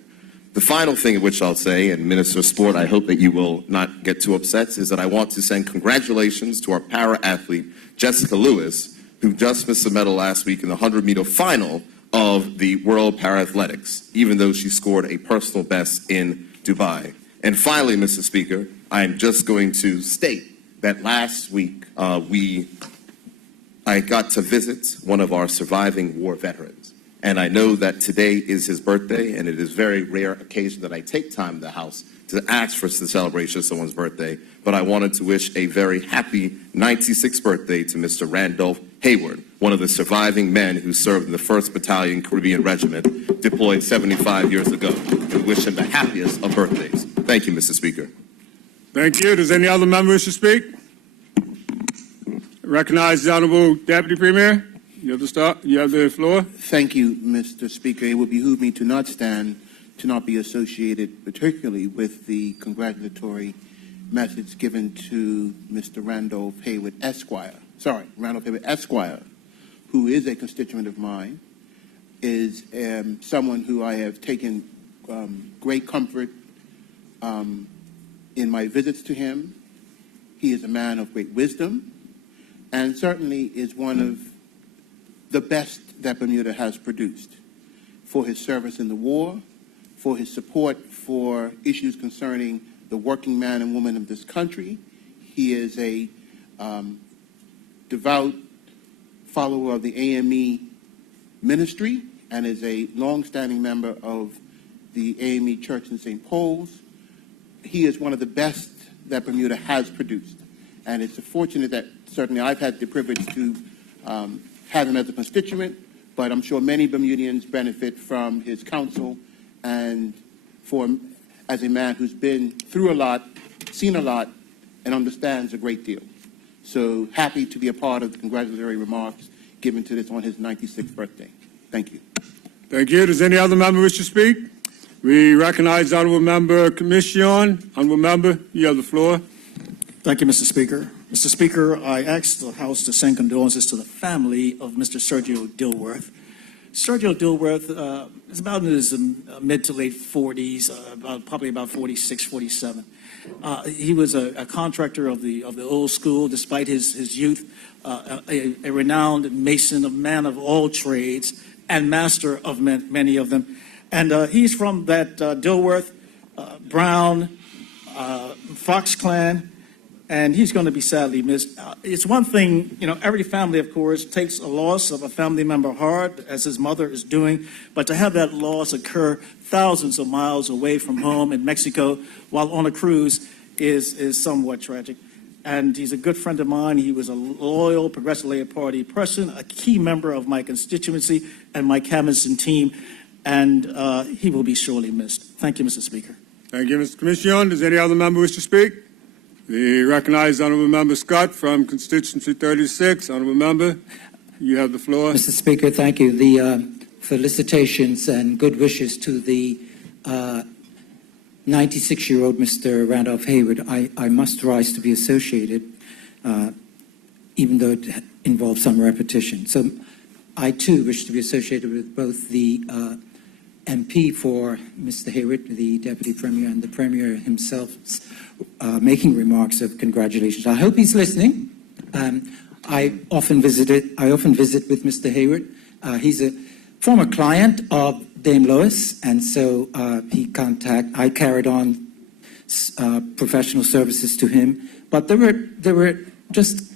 The final thing which I'll say, and Minister of Sport, I hope that you will not get too upset, is that I want to send congratulations to our para-athlete, Jessica Lewis, who just missed a medal last week in the 100-meter final of the World Para-Athletics, even though she scored a personal best in Dubai. And finally, Mr. Speaker, I'm just going to state that last week I got to visit one of our surviving war veterans. And I know that today is his birthday, and it is a very rare occasion that I take time in the House to ask for the celebration of someone's birthday. But I wanted to wish a very happy 96th birthday to Mr. Randolph Hayward, one of the surviving men who served in the 1st Battalion Caribbean Regiment, deployed 75 years ago, and wish him the happiest of birthdays. Thank you, Mr. Speaker. Thank you. Does any other member wish to speak? Recognize the Honorable Deputy Premier. You have the floor. Thank you, Mr. Speaker. It would behoove me to not stand, to not be associated particularly with the congratulatory message given to Mr. Randolph Hayward Esquire. Randolph Hayward Esquire, who is a constituent of mine, is someone who I have taken great comfort in my visits to him. He is a man of great wisdom and certainly is one of the best that Bermuda has produced for his service in the war, for his support for issues concerning the working man and woman of this country. He is a devout follower of the AME ministry and is a longstanding member of the AME Church in St. Paul's. He is one of the best that Bermuda has produced. And it's fortunate that certainly I've had the privilege to have him as a constituent, but I'm sure many Bermudians benefit from his counsel and as a man who's been through a lot, seen a lot, and understands a great deal. So happy to be a part of the congratulatory remarks given to this on his 96th birthday. Thank you. Thank you. Does any other member wish to speak? We recognize the Honorable Member Commission. Honorable Member, you have the floor. Thank you, Mr. Speaker. Mr. Speaker, I ask the House to send condolences to the family of Mr. Sergio Dilworth. Sergio Dilworth is about in his mid to late 40s, probably about 46, 47. He was a contractor of the old school, despite his youth, a renowned mason, a man of all trades, and master of many of them. And he's from that Dilworth, Brown, Fox clan, and he's going to be sadly missed. It's one thing, every family, of course, takes a loss of a family member hard, as his mother is doing, but to have that loss occur thousands of miles away from home in Mexico while on a cruise is somewhat tragic. And he's a good friend of mine. He was a loyal Progressive Labor Party person, a key member of my constituency and my canvassing team, and he will be sorely missed. Thank you, Mr. Speaker. Thank you, Mr. Commission. Does any other member wish to speak? We recognize Honorable Member Scott from constituency 36. Honorable Member, you have the floor. Mr. Speaker, thank you. The felicitations and good wishes to the 96-year-old Mr. Randolph Hayward. I must rise to be associated, even though it involves some repetition. So I, too, wish to be associated with both the MP for Mr. Hayward, the Deputy Premier, and the Premier himself, making remarks of congratulations. I hope he's listening. I often visit with Mr. Hayward. He's a former client of Dame Lois, and so I carried on professional services to him. But there were just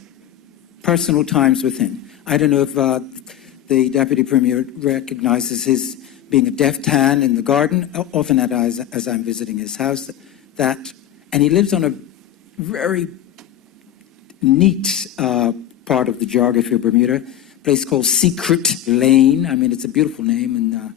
personal times with him. I don't know if the Deputy Premier recognizes his being a deft hand in the garden, often as I'm visiting his house, and he lives on a very neat part of the geography of Bermuda, a place called Secret Lane. I mean, it's a beautiful name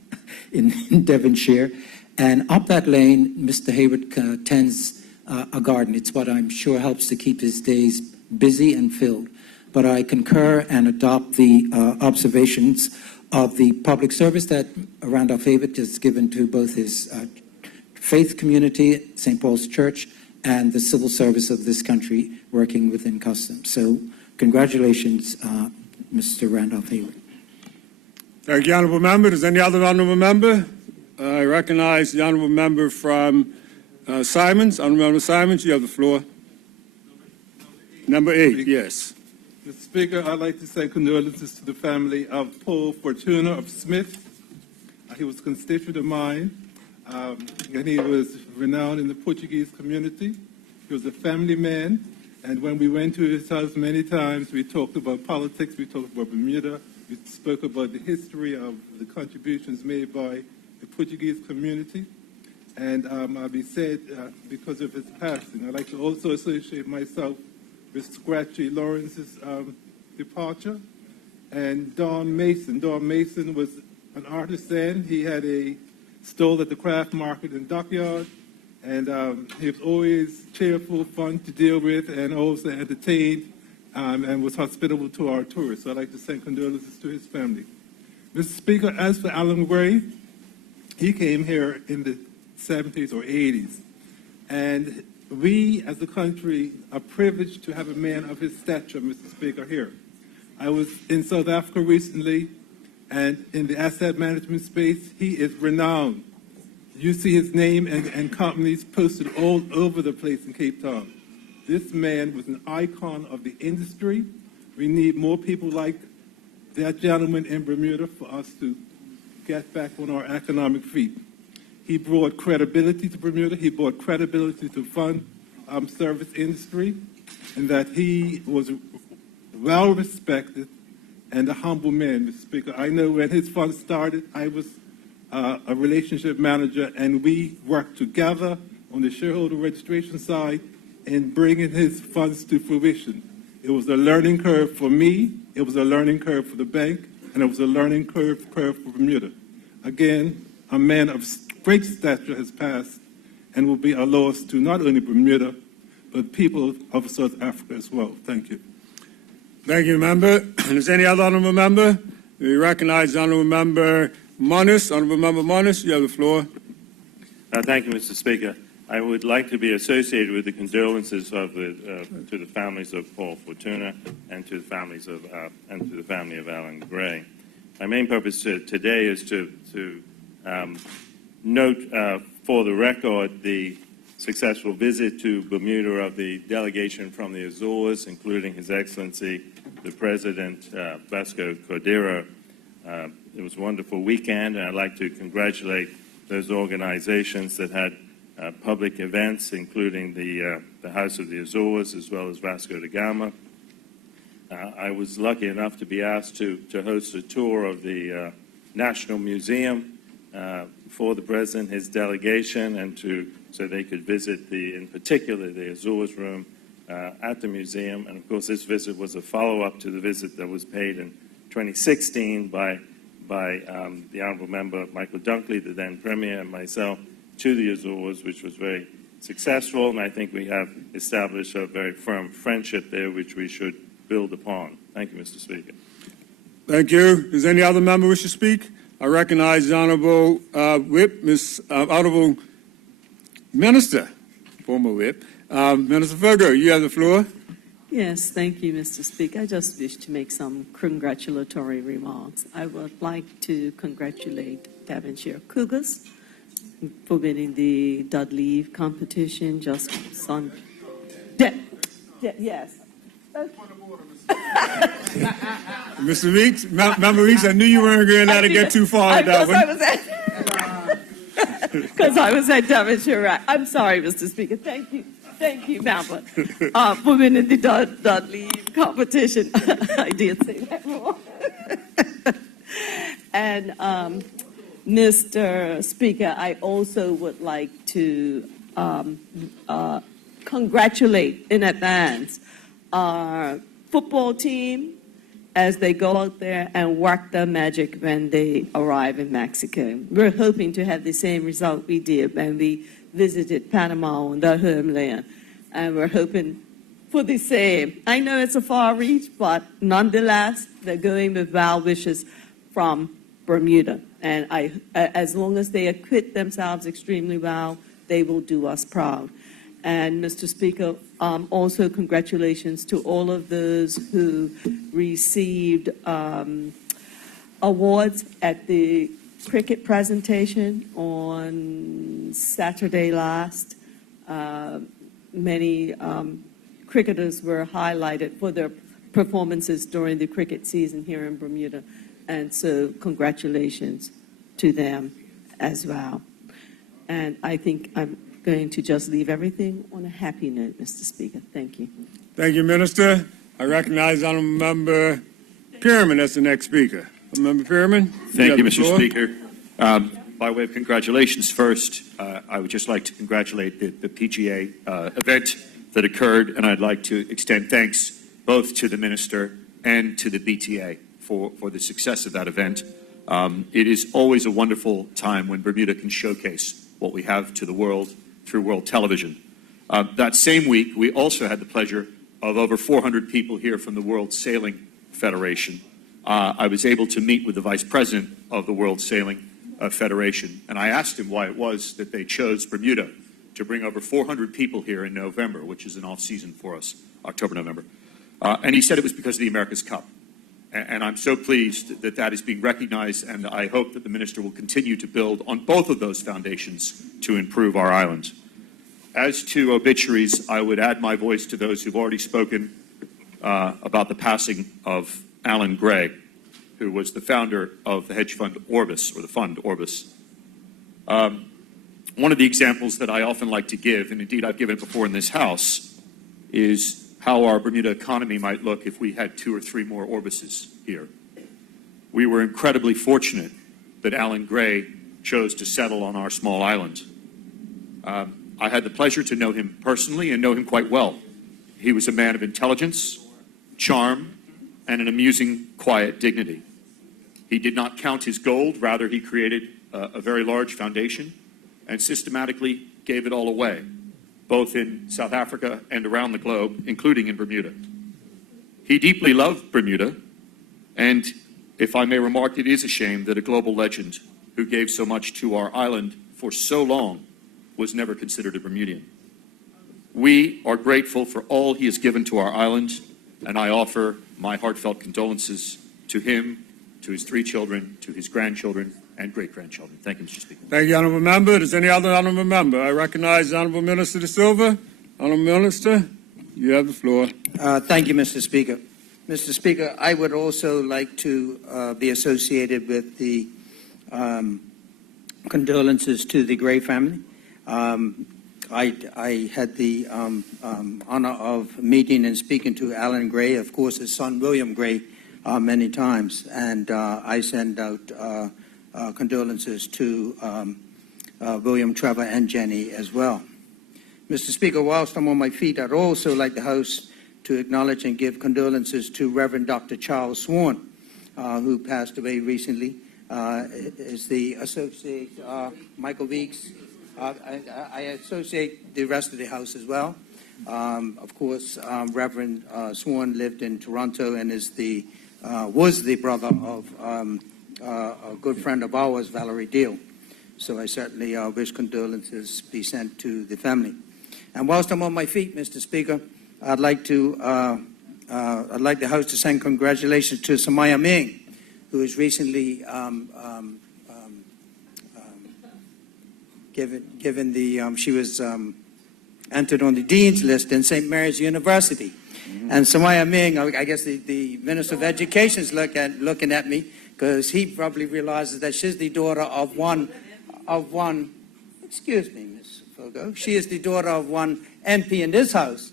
in Devonshire. And up that lane, Mr. Hayward tends a garden. It's what I'm sure helps to keep his days busy and filled. But I concur and adopt the observations of the public service that Randolph Hayward has given to both his faith community, St. Paul's Church, and the civil service of this country working within customs. So congratulations, Mr. Randolph Hayward. Thank you, Honorable Member. Does any other Honorable Member? I recognize the Honorable Member from Simons. Honorable Member Simons, you have the floor. Number 8, yes. Mr. Speaker, I'd like to say condolences to the family of Paul Fortuna of Smith. He was a constituent of mine, and he was renowned in the Portuguese community. He was a family man, and when we went to his house many times, we talked about politics, we talked about Bermuda, we spoke about the history of the contributions made by the Portuguese community. And I'll be sad because of his passing. I'd like to also associate myself with Scratchy Lawrence's departure, and Don Mason. Don Mason was an artisan. He had a stall at the craft market in Dockyard, and he was always cheerful, fun to deal with, and also entertained, and was hospitable to our tourists. So I'd like to send condolences to his family. Mr. Speaker, as for Alan Gray, he came here in the 70s or 80s, and we, as a country, are privileged to have a man of his stature, Mr. Speaker, here. I was in South Africa recently, and in the asset management space, he is renowned. You see his name and companies posted all over the place in Cape Town. This man was an icon of the industry. We need more people like that gentleman in Bermuda for us to get back on our economic feet. He brought credibility to Bermuda. He brought credibility to fund service industry. and that he was well respected and a humble man, Mr. Speaker. I know when his fund started, I was a relationship manager, and we worked together on the shareholder registration side in bringing his funds to fruition. It was a learning curve for me, it was a learning curve for the bank, and it was a learning curve for Bermuda. Again, a man of great stature has passed and will be a loss to not only Bermuda, but people of South Africa as well. Thank you. Thank you, member. Is there any other honourable member? We recognize the honourable member Monis. Honourable member Monis, you have the floor. Thank you, Mr. Speaker. I would like to be associated with the condolences to the families of Paul Fortuna and to the families of and to the family of Alan Gray. My main purpose today is to note for the record the successful visit to Bermuda of the delegation from the Azores, including His Excellency the President Vasco Cordero. It was a wonderful weekend, and I'd like to congratulate those organizations that had public events, including the House of the Azores, as well as Vasco da Gama. I was lucky enough to be asked to host a tour of the National Museum for the President, his delegation, and so they could visit, in particular, the Azores Room at the museum. And, of course, this visit was a follow-up to the visit that was paid in 2016 by the Honourable Member Michael Dunkley, the then Premier, and myself, to the Azores, which was very successful, and I think we have established a very firm friendship there, which we should build upon. Thank you, Mr. Speaker. Thank you. Does any other member wish to speak? I recognize the Honourable Whip, Honourable Minister, former Whip, Minister Fergo, you have the floor. Yes, thank you, Mr. Speaker. I just wish to make some congratulatory remarks. I would like to congratulate Devonshire Cougars for winning the Dudley competition just on. Yes. Mr. Weeks, Member Weeks, I knew you weren't going to let it get too far with that one. Because I was at Devonshire. Right. I'm sorry, Mr. Speaker. Thank you. Thank you, Member, for winning the Dudley competition. I did say that wrong. And Mr. Speaker, I also would like to congratulate in advance our football team as they go out there and work their magic when they arrive in Mexico. We're hoping to have the same result we did when we visited Panama on their homeland, and we're hoping for the same. I know it's a far reach, but nonetheless, they're going with well wishes from Bermuda. And as long as they acquit themselves extremely well, they will do us proud. And Mr. Speaker, also congratulations to all of those who received awards at the cricket presentation on Saturday last. Many cricketers were highlighted for their performances during the cricket season here in Bermuda. And so congratulations to them as well. And I think I'm going to just leave everything on a happy note, Mr. Speaker. Thank you. Thank you, Minister. I recognize Honourable Member Pierman as the next speaker. Member Pierman. Thank you, Mr. Speaker. By way of congratulations, first, I would just like to congratulate the PGA event that occurred, and I'd like to extend thanks both to the Minister and to the BTA for the success of that event. It is always a wonderful time when Bermuda can showcase what we have to the world through world television. That same week, we also had the pleasure of over 400 people here from the World Sailing Federation. I was able to meet with the Vice President of the World Sailing Federation, and I asked him why it was that they chose Bermuda to bring over 400 people here in November, which is an off-season for us, October, November. And he said it was because of the America's Cup. And I'm so pleased that that is being recognized, and I hope that the Minister will continue to build on both of those foundations to improve our island. As to obituaries, I would add my voice to those who've already spoken about the passing of Alan Gray, who was the founder of the hedge fund Orbis, or the fund Orbis. One of the examples that I often like to give, and indeed I've given it before in this House, is how our Bermuda economy might look if we had 2 or 3 more Orbises here. We were incredibly fortunate that Alan Gray chose to settle on our small island. I had the pleasure to know him personally and know him quite well. He was a man of intelligence, charm, and an amusing, quiet dignity. He did not count his gold, rather he created a very large foundation and systematically gave it all away, both in South Africa and around the globe, including in Bermuda. He deeply loved Bermuda, and if I may remark, it is a shame that a global legend who gave so much to our island for so long was never considered a Bermudian. We are grateful for all he has given to our island, and I offer my heartfelt condolences to him, to his 3 children, to his grandchildren, and great-grandchildren. Thank you, Mr. Speaker. Thank you, Honourable Member. Does any other Honourable Member? I recognize the Honourable Minister De Silva. Honourable Minister, you have the floor. Thank you, Mr. Speaker. Mr. Speaker, I would also like to be associated with the condolences to the Gray family. I had the honor of meeting and speaking to Alan Gray, of course, his son William Gray, many times, and I send out condolences to William, Trevor, and Jenny as well. Mr. Speaker, whilst I'm on my feet, I'd also like the House to acknowledge and give condolences to Reverend Dr. Charles Swan, who passed away recently. Is the associate Michael Weeks. I associate the rest of the House as well. Of course, Reverend Swan lived in Toronto and was the brother of a good friend of ours, Valerie Deal. So I certainly wish condolences be sent to the family. And whilst I'm on my feet, Mr. Speaker, I'd like the House to send congratulations to Samaya Ming, who was recently given the she was entered on the Dean's list in St. Mary's University. And Samaya Ming, I guess the Minister of Education is looking at me, because he probably realizes that she's the daughter of one, excuse me, Ms. Fogo, she is the daughter of one MP in this House,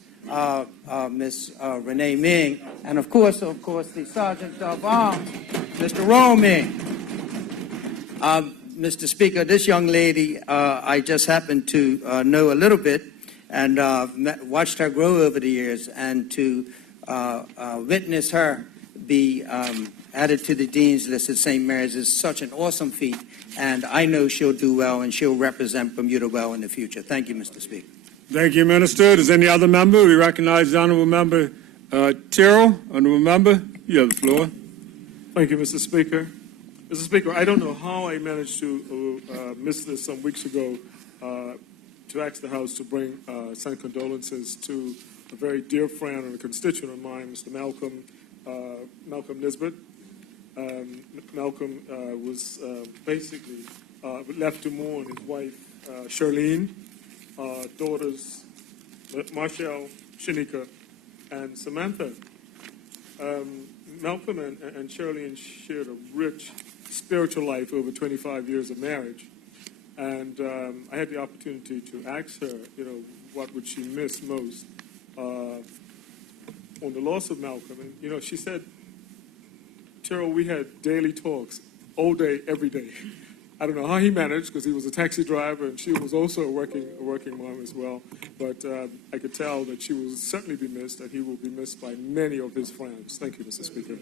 Ms. Renee Ming, and of course, the Sergeant of Arms, Mr. Ro Ming. Mr. Speaker, this young lady, I just happened to know a little bit and watched her grow over the years, and to witness her be added to the Dean's list at St. Mary's is such an awesome feat, and I know she'll do well and she'll represent Bermuda well in the future. Thank you, Mr. Speaker. Thank you, Minister. Does any other member? We recognize the Honourable Member Tyrrell. Honourable Member, you have the floor. Thank you, Mr. Speaker. Mr. Speaker, I don't know how I managed to miss this some weeks ago, to ask the House to send condolences to a very dear friend and a constituent of mine, Mr. Malcolm Nisbet. Malcolm was basically left to mourn his wife, Charlene, daughters, Marshall, Shanika, and Samantha. Malcolm and Charlene shared a rich spiritual life over 25 years of marriage. And I had the opportunity to ask her, what would she miss most on the loss of Malcolm. And, she said, Terrell, we had daily talks all day, every day. I don't know how he managed, because he was a taxi driver and she was also a working mom as well. But I could tell that she will certainly be missed, and he will be missed by many of his friends. Thank you, Mr. Speaker.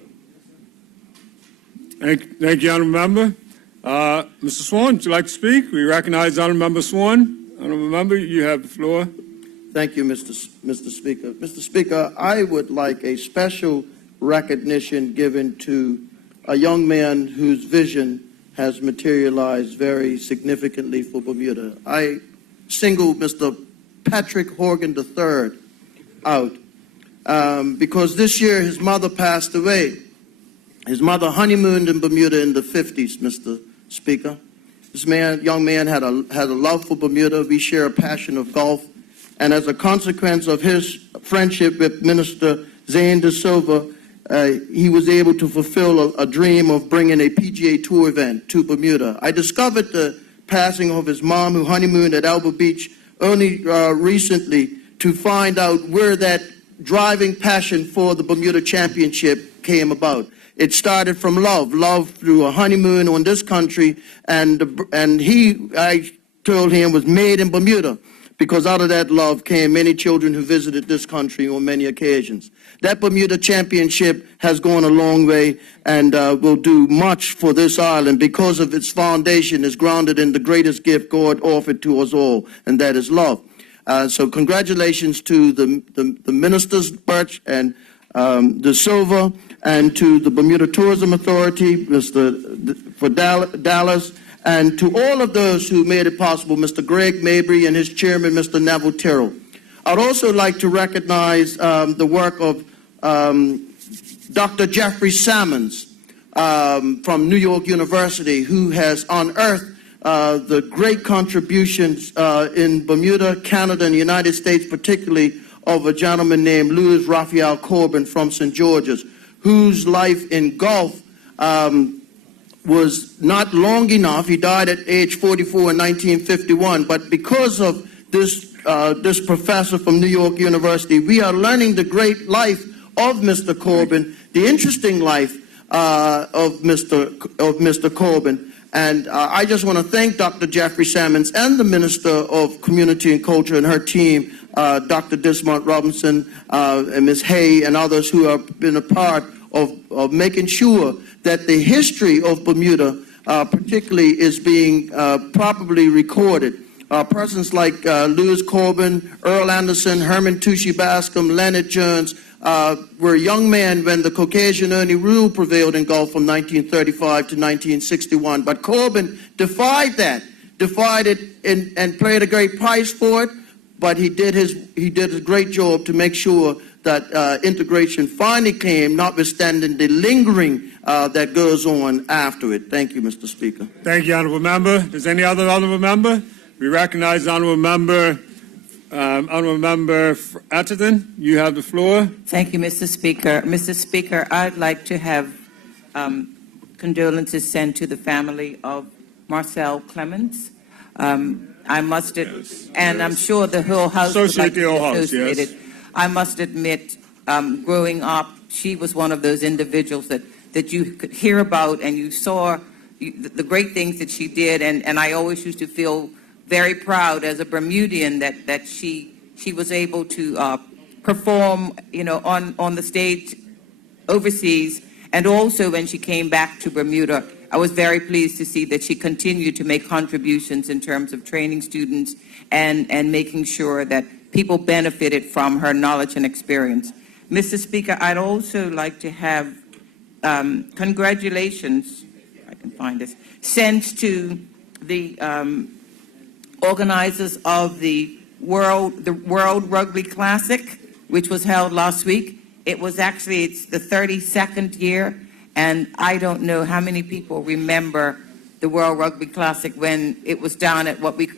Thank you, Honourable Member. Mr. Swan, would you like to speak? We recognize Honourable Member Swan. Honourable Member, you have the floor. Thank you, Mr. Speaker. Mr. Speaker, I would like a special recognition given to a young man whose vision has materialized very significantly for Bermuda. I single Mr. Patrick Horgan III out because this year his mother passed away. His mother honeymooned in Bermuda in the 50s, Mr. Speaker. This young man had a love for Bermuda. We share a passion of golf. And as a consequence of his friendship with Minister Zane De Silva, he was able to fulfill a dream of bringing a PGA Tour event to Bermuda. I discovered the passing of his mom, who honeymooned at Elbow Beach, only recently to find out where that driving passion for the Bermuda Championship came about. It started from love through a honeymoon on this country, and I told him, was made in Bermuda, because out of that love came many children who visited this country on many occasions. That Bermuda Championship has gone a long way and will do much for this island because of its foundation is grounded in the greatest gift God offered to us all, and that is love. So congratulations to the ministers, Birch and De Silva, and to the Bermuda Tourism Authority, for Dallas, and to all of those who made it possible, Mr. Greg Mabry and his chairman, Mr. Neville Terrell. I'd also like to recognize the work of Dr. Jeffrey Sammons from New York University, who has unearthed the great contributions in Bermuda, Canada, and the United States, particularly of a gentleman named Louis Raphael Corbin from St. George's, whose life in Gulf was not long enough. He died at age 44 in 1951, but because of this professor from New York University, we are learning the great life of Mr. Corbin, the interesting life of Mr. Corbin. And I just want to thank Dr. Jeffrey Sammons and the Minister of Community and Culture and her team, Dr. Dismont Robinson and Ms. Hay and others who have been a part of making sure that the history of Bermuda particularly is being properly recorded. Persons like Louis Corbin, Earl Anderson, Herman Tushy Bascom, Leonard Jones were young men when the Caucasian-only rule prevailed in Gulf from 1935 to 1961. But Corbin defied it and paid a great price for it. But he did a great job to make sure that integration finally came, notwithstanding the lingering that goes on after it. Thank you, Mr. Speaker. Thank you, Honourable Member. Does any other Honourable Member? We recognize the Honourable Member Atherton. You have the floor. Thank you, Mr. Speaker. Mr. Speaker, I'd like to have condolences sent to the family of Marcel Clemens. I must, and I'm sure the whole House would like to be associated. Yes. I must admit, growing up, she was one of those individuals that you could hear about, and you saw the great things that she did, and I always used to feel very proud as a Bermudian that she was able to perform, on the stage overseas, and also when she came back to Bermuda. I was very pleased to see that she continued to make contributions in terms of training students and making sure that people benefited from her knowledge and experience. Mr. Speaker, I'd also like to have congratulations, if I can find this, sent to the organizers of the World Rugby Classic, which was held last week. It's the 32nd year, and I don't know how many people remember the World Rugby Classic when it was down at what we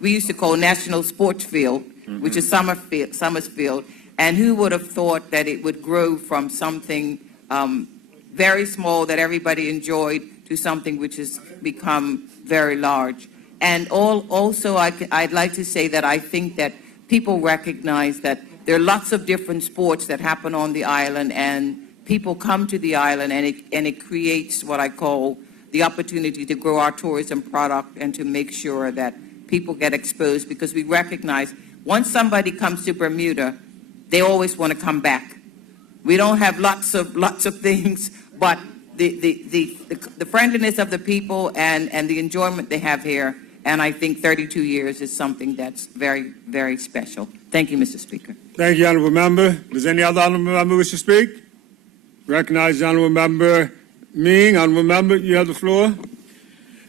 used to call National Sports Field, which is Summersfield. And who would have thought that it would grow from something very small that everybody enjoyed to something which has become very large. And also, I'd like to say that I think that people recognize that there are lots of different sports that happen on the island, and people come to the island, and it creates what I call the opportunity to grow our tourism product and to make sure that people get exposed, because we recognize once somebody comes to Bermuda, they always want to come back. We don't have lots of things, but the friendliness of the people and the enjoyment they have here, and I think 32 years is something that's very, very special. Thank you, Mr. Speaker. Thank you, Honourable Member. Does any other Honourable Member wish to speak? Recognize the Honourable Member Ming. Honourable Member, you have the floor.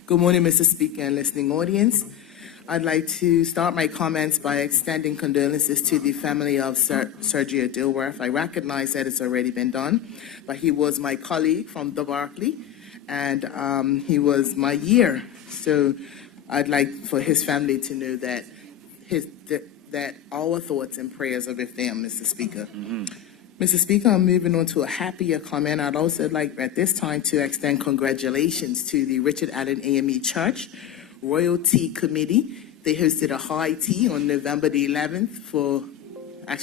Good morning, Mr. Speaker and listening audience. I'd like to start my comments by extending condolences to the family of Sergio Dilworth. I recognize that it's already been done, but he was my colleague from the Berkeley, and he was my year. So I'd like for his family to know that that our thoughts and prayers are with them, Mr. Speaker. Mr. Speaker, I'm moving on to a happier comment. I'd also like at this time to extend congratulations to the Richard Allen AME Church Royalty Committee. They hosted a high tea on November the 11th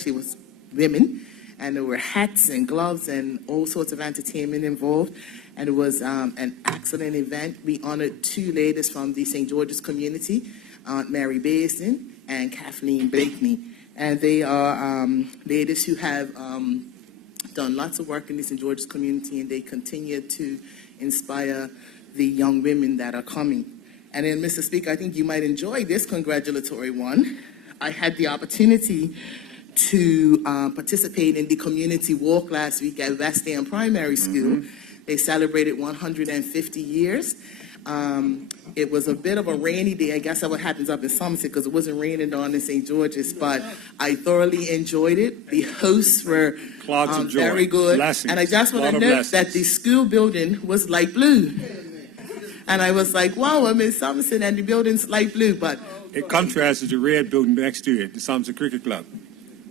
it was women, and there were hats and gloves and all sorts of entertainment involved. And it was an excellent event. We honored two ladies from the St. George's community, Aunt Mary Basin and Kathleen Blakeney. And they are ladies who have done lots of work in the St. George's community, and they continue to inspire the young women that are coming. And then, Mr. Speaker, I think you might enjoy this congratulatory one. I had the opportunity to participate in the community walk last week at West End Primary School. They celebrated 150 years. It was a bit of a rainy day. I guess that's what happens up in Somerset, because it wasn't raining down in St. George's, but I thoroughly enjoyed it. The hosts were very good. Blessings. And I just want to note that the school building was light blue. And I was like, wow, I'm in Somerset and the building's light blue, but... It contrasts with the red building next to it, the Somerset Cricket Club.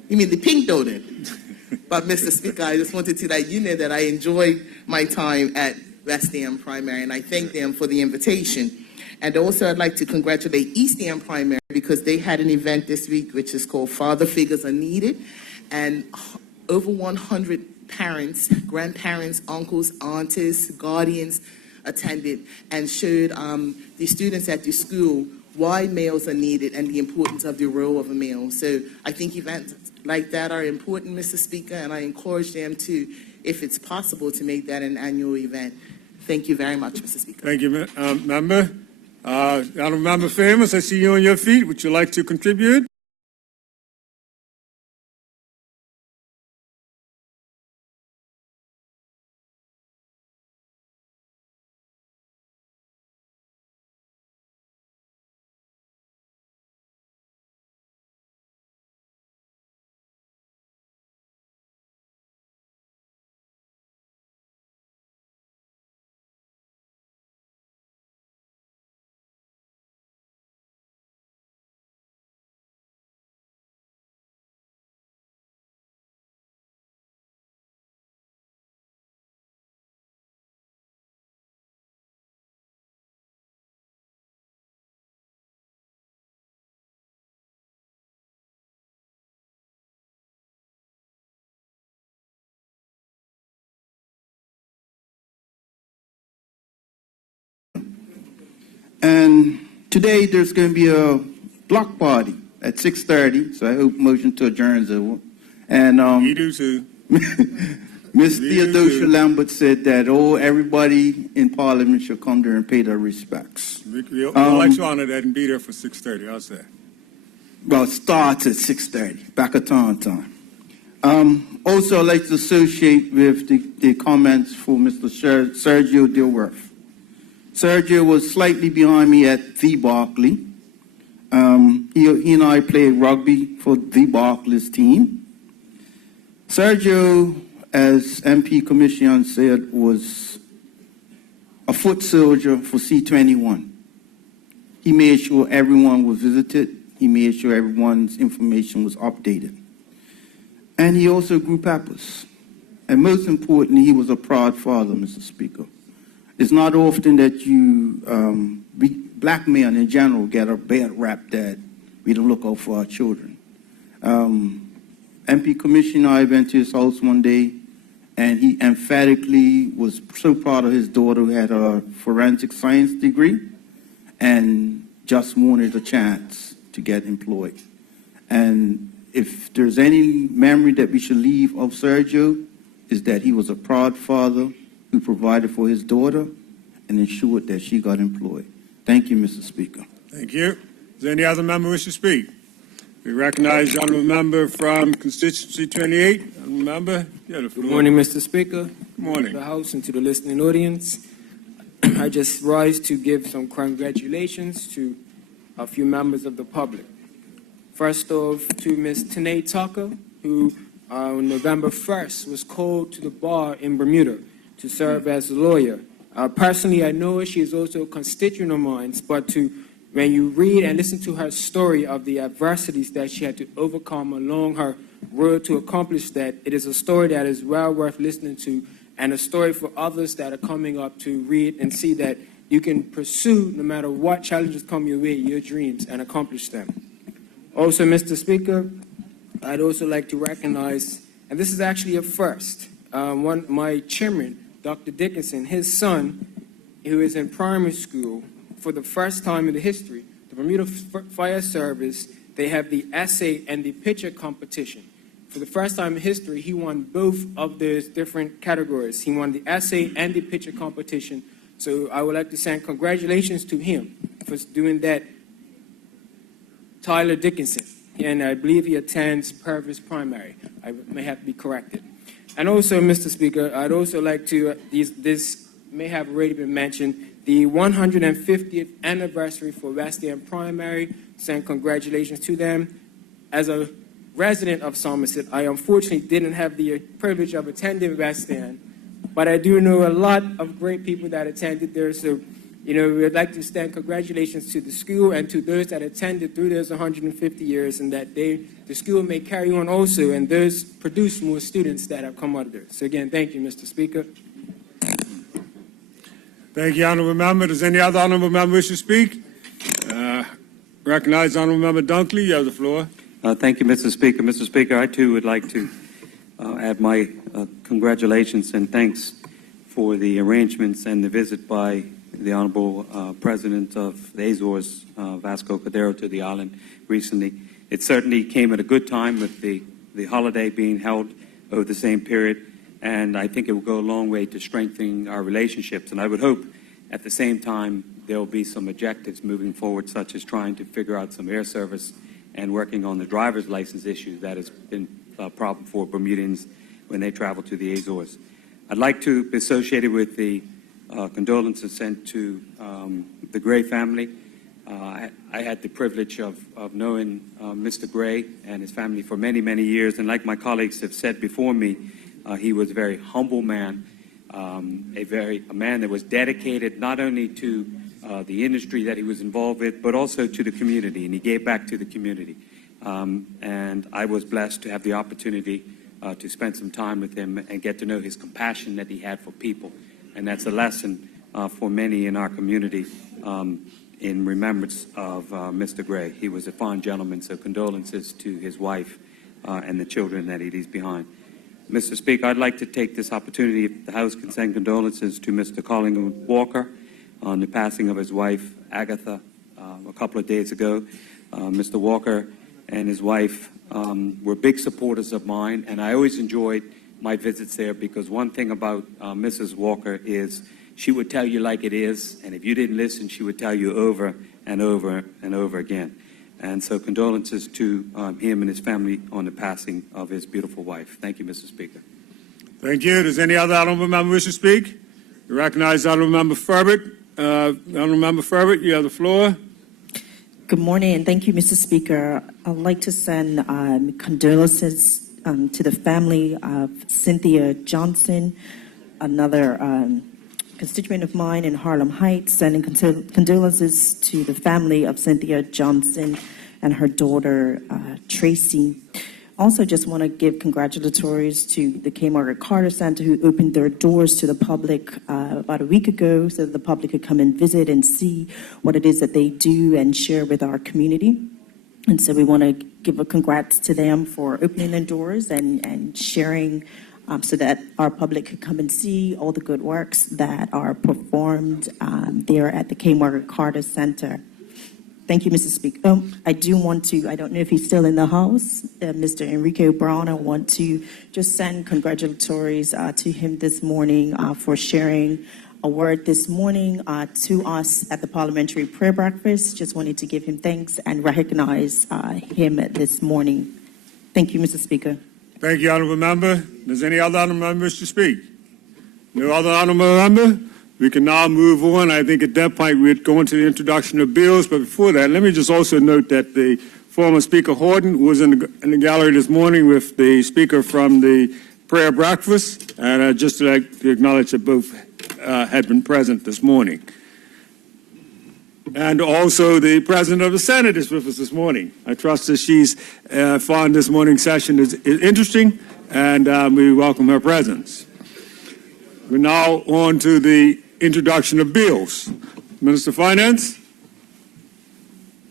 You mean the pink building? But, Mr. Speaker, I just wanted to let you know that I enjoyed my time at West End Primary, and I thank them for the invitation. And also, I'd like to congratulate East End Primary, because they had an event this week which is called Father Figures Are Needed, and over 100 parents, grandparents, uncles, aunties, guardians attended and showed the students at the school why males are needed and the importance of the role of a male. So I think events like that are important, Mr. Speaker, and I encourage them to, if it's possible, to make that an annual event. Thank you very much, Mr. Speaker. Thank you, Member. Honourable Member Famous, I see you on your feet. Would you like to contribute? And today there's going to be a block party at 6:30, so I hope motion to adjourn is over. And You do too. Miss Theodosia Lambert said that everybody in Parliament should come there and pay their respects. We'll like to honor that and be there for 6:30. How's that? Well, it starts at 6:30, back at time. Also, I'd like to associate with the comments for Mr. Sergio Dilworth. Sergio was slightly behind me at the Barclay. He and I played rugby for the Barclays team. Sergio, as MP Commissioner said, was a foot soldier for C21. He made sure everyone was visited. He made sure everyone's information was updated. And he also grew peppers. And most importantly, he was a proud father, Mr. Speaker. It's not often that black men in general get a bad rap that we don't look out for our children. MP Commissioner, I went to his house one day, and he emphatically was so proud of his daughter who had a forensic science degree and just wanted a chance to get employed. And if there's any memory that we should leave of Sergio, is that he was a proud father who provided for his daughter and ensured that she got employed. Thank you, Mr. Speaker. Thank you. Is there any other member wish to speak? We recognize the honourable member from constituency 28. Honourable member, you have the floor. Good morning, Mr. Speaker. Good morning. To the House and to the listening audience. I just rise to give some congratulations to a few members of the public. First off, to Ms. Tanae Tucker, who on November 1st was called to the bar in Bermuda to serve as a lawyer. Personally, I know her. She is also a constituent of mine, but when you read and listen to her story of the adversities that she had to overcome along her road to accomplish that, it is a story that is well worth listening to, and a story for others that are coming up to read and see that you can pursue, no matter what challenges come your way, your dreams and accomplish them. Also, Mr. Speaker, I'd also like to recognize, and this is actually a first, my chairman, Dr. Dickinson, his son, who is in primary school, for the first time in the history, the Bermuda Fire Service, they have the essay and the picture competition. For the first time in history, he won both of those different categories. He won the essay and the picture competition. So I would like to send congratulations to him for doing that. Tyler Dickinson, and I believe he attends Purvis Primary. I may have to be corrected. And also, Mr. Speaker, I'd also like to, this may have already been mentioned, the 150th anniversary for West End Primary, send congratulations to them. As a resident of Somerset, I unfortunately didn't have the privilege of attending West End, but I do know a lot of great people that attended there, so we'd like to extend congratulations to the school and to those that attended through those 150 years, and that the school may carry on also, and those produce more students that have come out of there. So again, thank you, Mr. Speaker. Thank you, Honourable Member. Does any other Honourable Member wish to speak? Recognize Honourable Member Dunkley. You have the floor. Thank you, Mr. Speaker. Mr. Speaker, I too would like to add my congratulations and thanks for the arrangements and the visit by the Honorable President of the Azores, Vasco Cordero, to the island recently. It certainly came at a good time with the holiday being held over the same period, and I think it will go a long way to strengthening our relationships. And I would hope at the same time there will be some objectives moving forward, such as trying to figure out some air service and working on the driver's license issue that has been a problem for Bermudians when they travel to the Azores. I'd like to be associated with the condolences sent to the Gray family. I had the privilege of knowing Mr. Gray and his family for many, many years, and like my colleagues have said before me, he was a very humble man, a man that was dedicated not only to the industry that he was involved with, but also to the community, and he gave back to the community. And I was blessed to have the opportunity to spend some time with him and get to know his compassion that he had for people. And that's a lesson for many in our community in remembrance of Mr. Gray. He was a fine gentleman, so condolences to his wife and the children that he leaves behind. Mr. Speaker, I'd like to take this opportunity, if the House can send condolences to Mr. Collingwood Walker on the passing of his wife, Agatha, a couple of days ago. Mr. Walker and his wife were big supporters of mine, and I always enjoyed my visits there, because one thing about Mrs. Walker is she would tell you like it is, and if you didn't listen, she would tell you over and over and over again. And so condolences to him and his family on the passing of his beautiful wife. Thank you, Mr. Speaker. Thank you. Does any other Honourable Member wish to speak? You recognize Honourable Member Furbert. Honourable Member Furbert, you have the floor. Good morning, and thank you, Mr. Speaker. I'd like to send condolences to the family of Cynthia Johnson, another constituent of mine in Harlem Heights, sending condolences to the family of Cynthia Johnson and her daughter, Tracy. Also just want to give congratulatories to the K. Margaret Carter Center, who opened their doors to the public about a week ago so that the public could come and visit and see what it is that they do and share with our community. And so we want to give a congrats to them for opening their doors and sharing so that our public could come and see all the good works that are performed there at the K. Margaret Carter Center. Thank you, Mr. Speaker. I do want to, I don't know if he's still in the House, Mr. Enrique Brown. I want to just send congratulatories to him this morning for sharing a word this morning to us at the Parliamentary Prayer Breakfast. Just wanted to give him thanks and recognize him this morning. Thank you, Mr. Speaker. Thank you, Honourable Member. Does any other Honourable Member wish to speak? No other Honourable Member? We can now move on. I think at that point we'd go into the introduction of bills. But before that, let me just also note that the former Speaker Horton was in the gallery this morning with the Speaker from the prayer breakfast. And I'd just like to acknowledge that both had been present this morning. And also the President of the Senate is with us this morning. I trust that she's found this morning's session is interesting, and we welcome her presence. We're now on to the introduction of bills. Minister of Finance.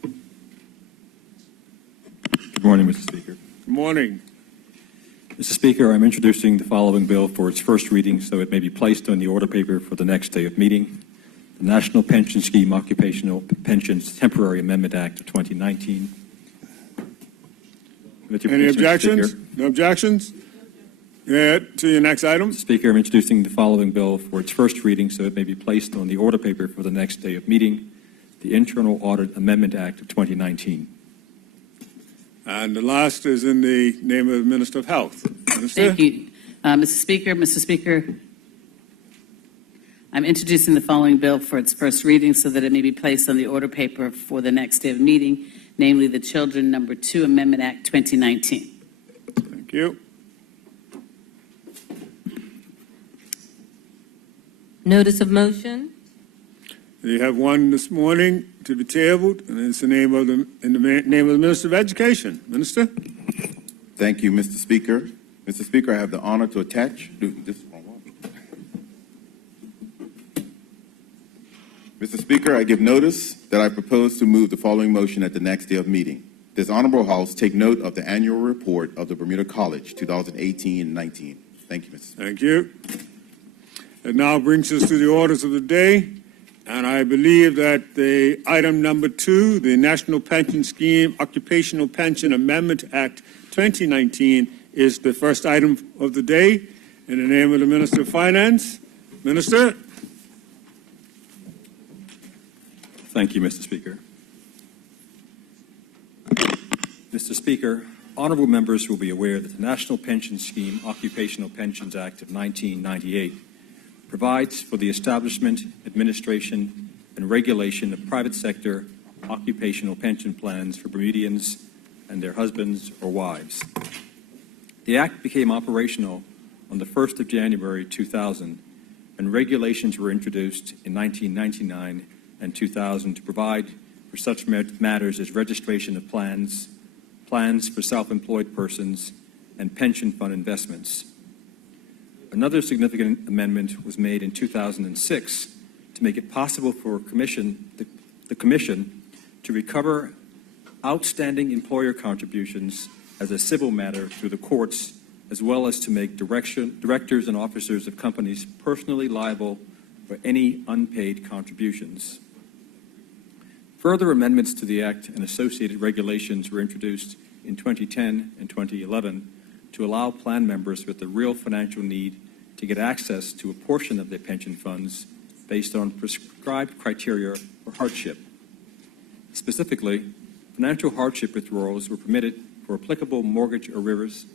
Good morning, Mr. Speaker. Good morning. Mr. Speaker, I'm introducing the following bill for its first reading so it may be placed on the order paper for the next day of meeting. The National Pension Scheme Occupational Pensions Temporary Amendment Act of 2019. Any objections? No objections? To your next item. Speaker, I'm introducing the following bill for its first reading so it may be placed on the order paper for the next day of meeting. The Internal Audit Amendment Act of 2019. And the last is in the name of the Minister of Health. Minister? Thank you, Mr. Speaker. Mr. Speaker, I'm introducing the following bill for its first reading so that it may be placed on the order paper for the next day of meeting, namely the Children No. 2 Amendment Act 2019. Thank you. Notice of motion. You have one this morning to be tabled, and it's in the name of the Minister of Education. Minister? Thank you, Mr. Speaker. Mr. Speaker, I have the honor to attach. Mr. Speaker, I give notice that I propose to move the following motion at the next day of meeting. This Honorable House take note of the annual report of the Bermuda College 2018-19. Thank you, Mr. Speaker. Thank you. It now brings us to the orders of the day. And I believe that the item number 2, the National Pension Scheme Occupational Pension Amendment Act 2019, is the first item of the day. In the name of the Minister of Finance, Minister. Thank you, Mr. Speaker. Mr. Speaker, honorable members will be aware that the National Pension Scheme Occupational Pensions Act of 1998 provides for the establishment, administration, and regulation of private sector occupational pension plans for Bermudians and their husbands or wives. The Act became operational on the 1st of January 2000, and regulations were introduced in 1999 and 2000 to provide for such matters as registration of plans, plans for self-employed persons, and pension fund investments. Another significant amendment was made in 2006 to make it possible for the Commission to recover outstanding employer contributions as a civil matter through the courts, as well as to make directors and officers of companies personally liable for any unpaid contributions. Further amendments to the Act and associated regulations were introduced in 2010 and 2011 to allow plan members with a real financial need to get access to a portion of their pension funds based on prescribed criteria for hardship. Specifically, financial hardship withdrawals were permitted for applicable mortgage arrears,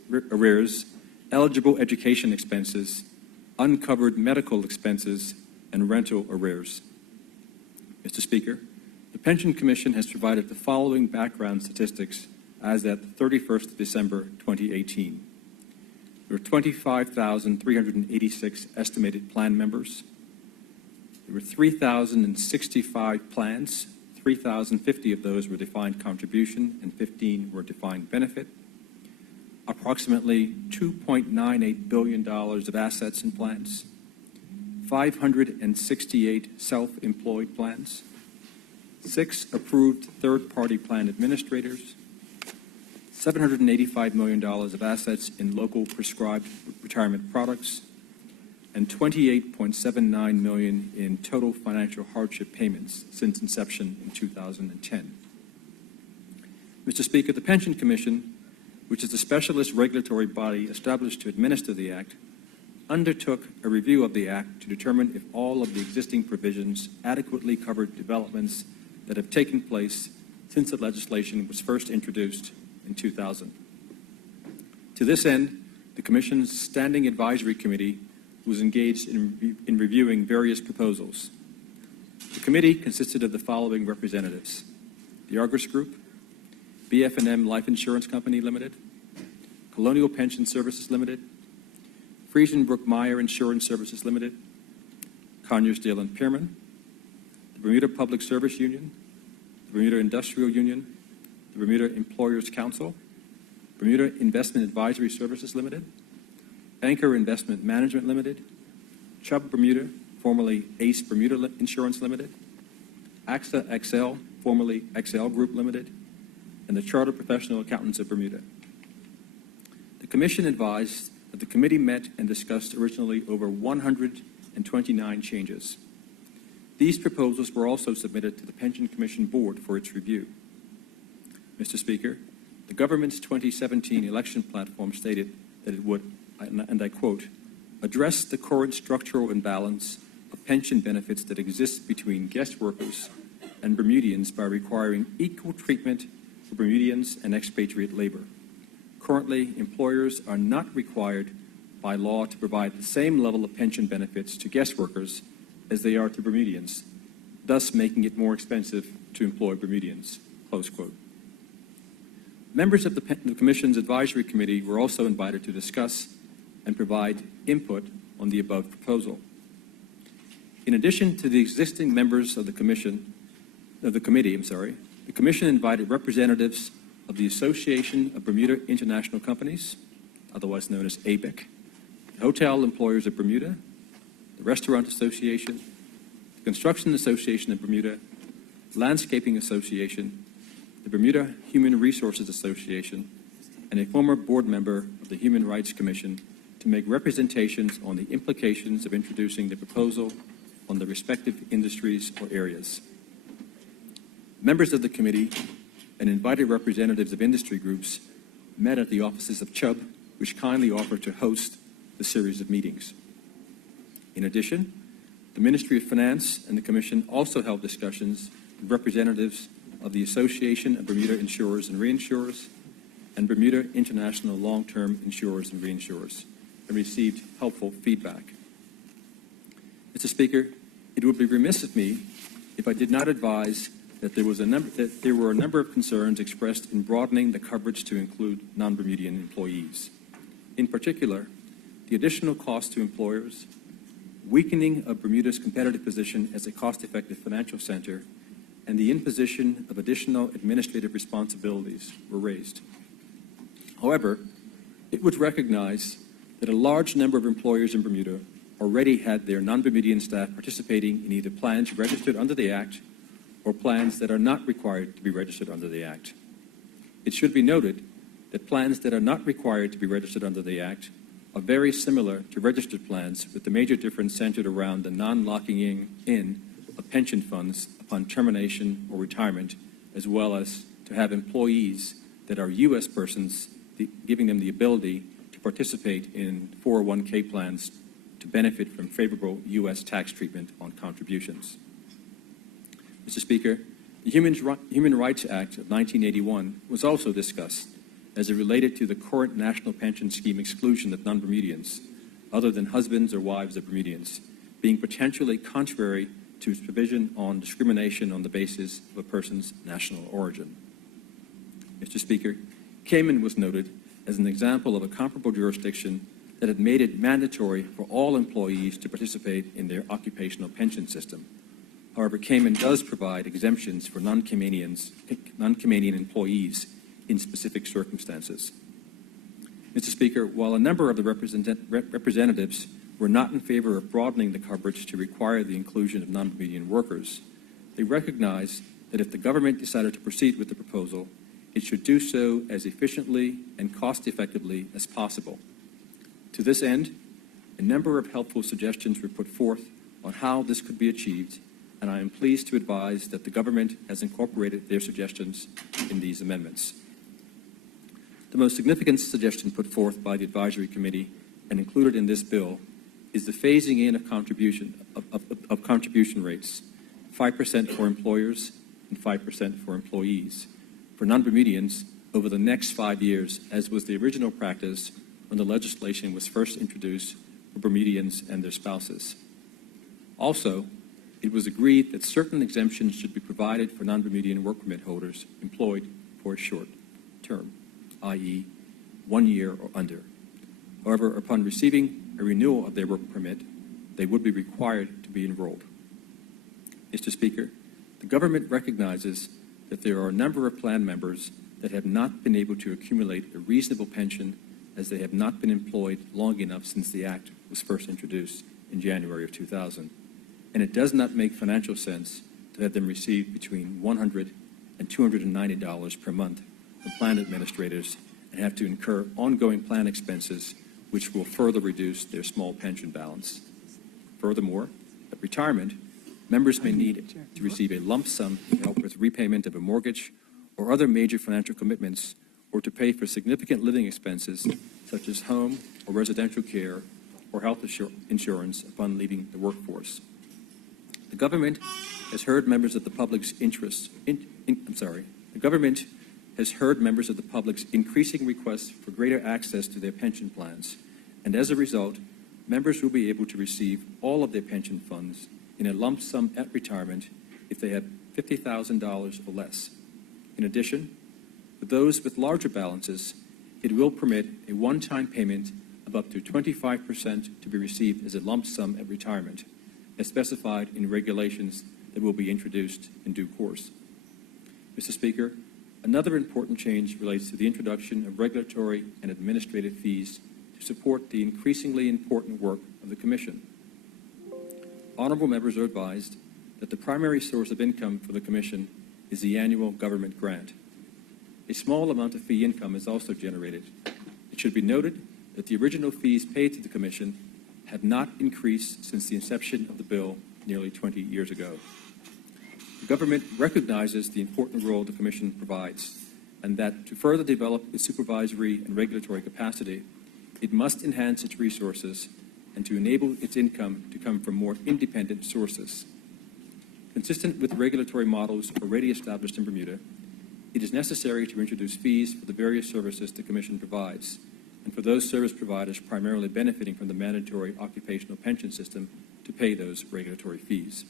eligible education expenses, uncovered medical expenses, and rental arrears. Mr. Speaker, the Pension Commission has provided the following background statistics as at 31st of December 2018. There were 25,386 estimated plan members. There were 3,065 plans. 3,050 of those were defined contribution and 15 were defined benefit. Approximately $2.98 billion of assets in plans. 568 self-employed plans. 6 approved third-party plan administrators. $785 million of assets in local prescribed retirement products, and $28.79 million in total financial hardship payments since inception in 2010. Mr. Speaker, the Pension Commission, which is the specialist regulatory body established to administer the Act, undertook a review of the Act to determine if all of the existing provisions adequately covered developments that have taken place since the legislation was first introduced in 2000. To this end, the Commission's Standing Advisory Committee was engaged in reviewing various proposals. The committee consisted of the following representatives: the Argus Group, BF&M Life Insurance Company Limited, Colonial Pension Services Limited, Friesenbrook Meyer Insurance Services Limited, Conyers, Dale and Pierman, the Bermuda Public Service Union, the Bermuda Industrial Union, the Bermuda Employers Council, Bermuda Investment Advisory Services Limited, Anchor Investment Management Limited, Chubb Bermuda, formerly Ace Bermuda Insurance Limited, AXA XL, formerly XL Group Limited, and the Chartered Professional Accountants of Bermuda. Commission advised that the committee met and discussed originally over 129 changes. These proposals were also submitted to the Pension Commission Board for its review. Mr. Speaker, the government's 2017 election platform stated that it would, and I quote, address the current structural imbalance of pension benefits that exists between guest workers and Bermudians by requiring equal treatment for Bermudians and expatriate labor. Currently, employers are not required by law to provide the same level of pension benefits to guest workers as they are to Bermudians, thus making it more expensive to employ Bermudians, close quote. Members of the Commission's Advisory Committee were also invited to discuss and provide input on the above proposal. In addition to the existing members of the committee, the Commission invited representatives of the Association of Bermuda International Companies, otherwise known as ABIC, the Hotel Employers of Bermuda, the Restaurant Association, the Construction Association of Bermuda, Landscaping Association, the Bermuda Human Resources Association, and a former board member of the Human Rights Commission to make representations on the implications of introducing the proposal on the respective industries or areas. Members of the committee and invited representatives of industry groups met at the offices of Chubb, which kindly offered to host the series of meetings. In addition, the Ministry of Finance and the Commission also held discussions with representatives of the Association of Bermuda Insurers and Reinsurers and Bermuda International Long-Term Insurers and Reinsurers, and received helpful feedback. Mr. Speaker, it would be remiss of me if I did not advise that there were a number of concerns expressed in broadening the coverage to include non-Bermudian employees. In particular, the additional cost to employers, weakening of Bermuda's competitive position as a cost-effective financial center, and the imposition of additional administrative responsibilities were raised. However, it was recognized that a large number of employers in Bermuda already had their non-Bermudian staff participating in either plans registered under the Act or plans that are not required to be registered under the Act. It should be noted that plans that are not required to be registered under the Act are very similar to registered plans, with the major difference centered around the non-locking in of pension funds upon termination or retirement, as well as to have employees that are U.S. persons, giving them the ability to participate in 401k plans to benefit from favorable U.S. tax treatment on contributions. Mr. Speaker, the Human Rights Act of 1981 was also discussed as it related to the current national pension scheme exclusion of non-Bermudians, other than husbands or wives of Bermudians, being potentially contrary to its provision on discrimination on the basis of a person's national origin. Mr. Speaker, Cayman was noted as an example of a comparable jurisdiction that had made it mandatory for all employees to participate in their occupational pension system. However, Cayman does provide exemptions for non-Caymanian employees in specific circumstances. Mr. Speaker, while a number of the representatives were not in favor of broadening the coverage to require the inclusion of non-Bermudian workers, they recognize that if the government decided to proceed with the proposal, it should do so as efficiently and cost-effectively as possible. To this end, a number of helpful suggestions were put forth on how this could be achieved, and I am pleased to advise that the government has incorporated their suggestions in these amendments. The most significant suggestion put forth by the Advisory Committee and included in this bill is the phasing in of contribution rates, 5% for employers and 5% for employees, for non-Bermudians over the next 5 years, as was the original practice when the legislation was first introduced for Bermudians and their spouses. Also, it was agreed that certain exemptions should be provided for non-Bermudian work permit holders employed for a short term, i.e. 1 year or under. However, upon receiving a renewal of their work permit, they would be required to be enrolled. Mr. Speaker, the government recognizes that there are a number of plan members that have not been able to accumulate a reasonable pension as they have not been employed long enough since the Act was first introduced in January of 2000. And it does not make financial sense to have them receive between $100 and $290 per month from plan administrators and have to incur ongoing plan expenses, which will further reduce their small pension balance. Furthermore, at retirement, members may need to receive a lump sum to help with repayment of a mortgage or other major financial commitments, or to pay for significant living expenses such as home or residential care or health insurance upon leaving the workforce. The government has heard members of the public's The government has heard members of the public's increasing requests for greater access to their pension plans, and as a result, members will be able to receive all of their pension funds in a lump sum at retirement if they have $50,000 or less. In addition, for those with larger balances, it will permit a one-time payment of up to 25% to be received as a lump sum at retirement, as specified in regulations that will be introduced in due course. Mr. Speaker, another important change relates to the introduction of regulatory and administrative fees to support the increasingly important work of the Commission. Honorable members are advised that the primary source of income for the Commission is the annual government grant. A small amount of fee income is also generated. It should be noted that the original fees paid to the Commission have not increased since the inception of the bill nearly 20 years ago. The government recognizes the important role the Commission provides, and that to further develop its supervisory and regulatory capacity, it must enhance its resources and to enable its income to come from more independent sources. Consistent with regulatory models already established in Bermuda, it is necessary to introduce fees for the various services the Commission provides, and for those service providers primarily benefiting from the mandatory occupational pension system to pay those regulatory fees.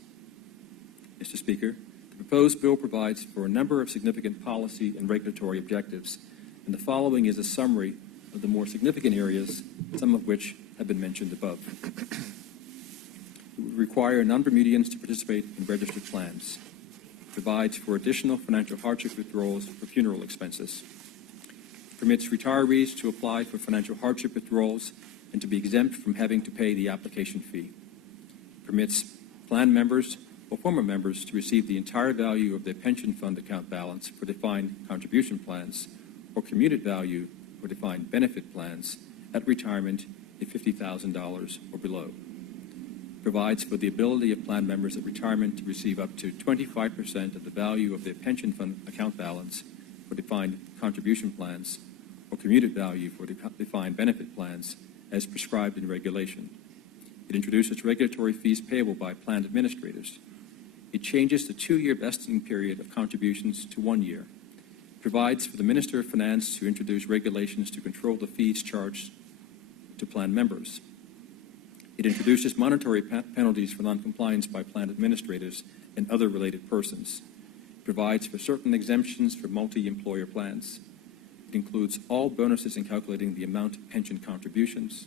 Mr. Speaker, the proposed bill provides for a number of significant policy and regulatory objectives, and the following is a summary of the more significant areas, some of which have been mentioned above. It would require non-Bermudians to participate in registered plans. Provides for additional financial hardship withdrawals for funeral expenses. Permits retirees to apply for financial hardship withdrawals and to be exempt from having to pay the application fee. Permits plan members or former members to receive the entire value of their pension fund account balance for defined contribution plans or commuted value for defined benefit plans at retirement if $50,000 or below. Provides for the ability of plan members at retirement to receive up to 25% of the value of their pension fund account balance for defined contribution plans or commuted value for defined benefit plans as prescribed in regulation. It introduces regulatory fees payable by plan administrators. It changes the 2-year vesting period of contributions to 1 year. Provides for the Minister of Finance to introduce regulations to control the fees charged to plan members. It introduces monetary penalties for noncompliance by plan administrators and other related persons. It provides for certain exemptions for multi-employer plans. It includes all bonuses in calculating the amount of pension contributions.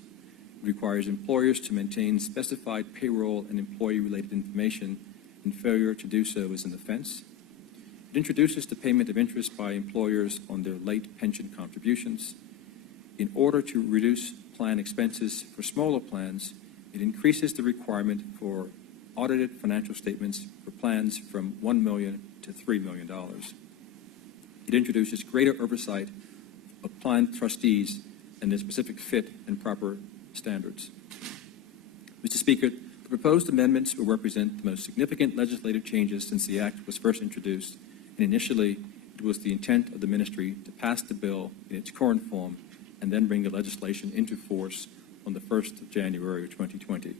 It requires employers to maintain specified payroll and employee-related information, and failure to do so is an offense. It introduces the payment of interest by employers on their late pension contributions. In order to reduce plan expenses for smaller plans, it increases the requirement for audited financial statements for plans from $1 million to $3 million. It introduces greater oversight of plan trustees and their specific fit and proper standards. Mr. Speaker, the proposed amendments will represent the most significant legislative changes since the Act was first introduced, and initially it was the intent of the Ministry to pass the bill in its current form and then bring the legislation into force on the 1st of January of 2020.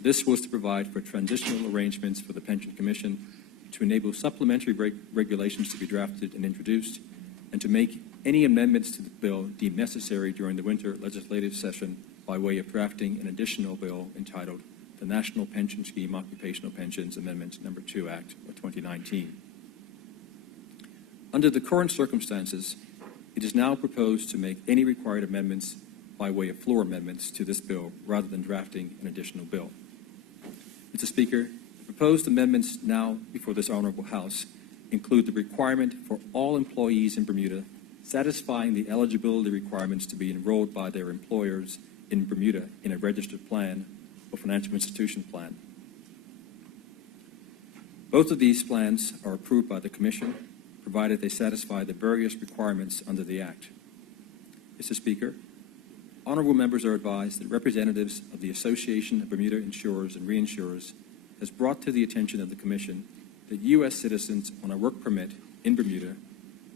This was to provide for transitional arrangements for the Pension Commission, to enable supplementary regulations to be drafted and introduced, and to make any amendments to the bill deemed necessary during the winter legislative session by way of drafting an additional bill entitled the National Pension Scheme Occupational Pensions Amendment No. 2 Act of 2019. Under the current circumstances, it is now proposed to make any required amendments by way of floor amendments to this bill rather than drafting an additional bill. Mr. Speaker, the proposed amendments now before this Honorable House include the requirement for all employees in Bermuda satisfying the eligibility requirements to be enrolled by their employers in Bermuda in a registered plan or financial institution plan. Both of these plans are approved by the Commission, provided they satisfy the various requirements under the Act. Mr. Speaker, honorable members are advised that representatives of the Association of Bermuda Insurers and Reinsurers has brought to the attention of the Commission that U.S. citizens on a work permit in Bermuda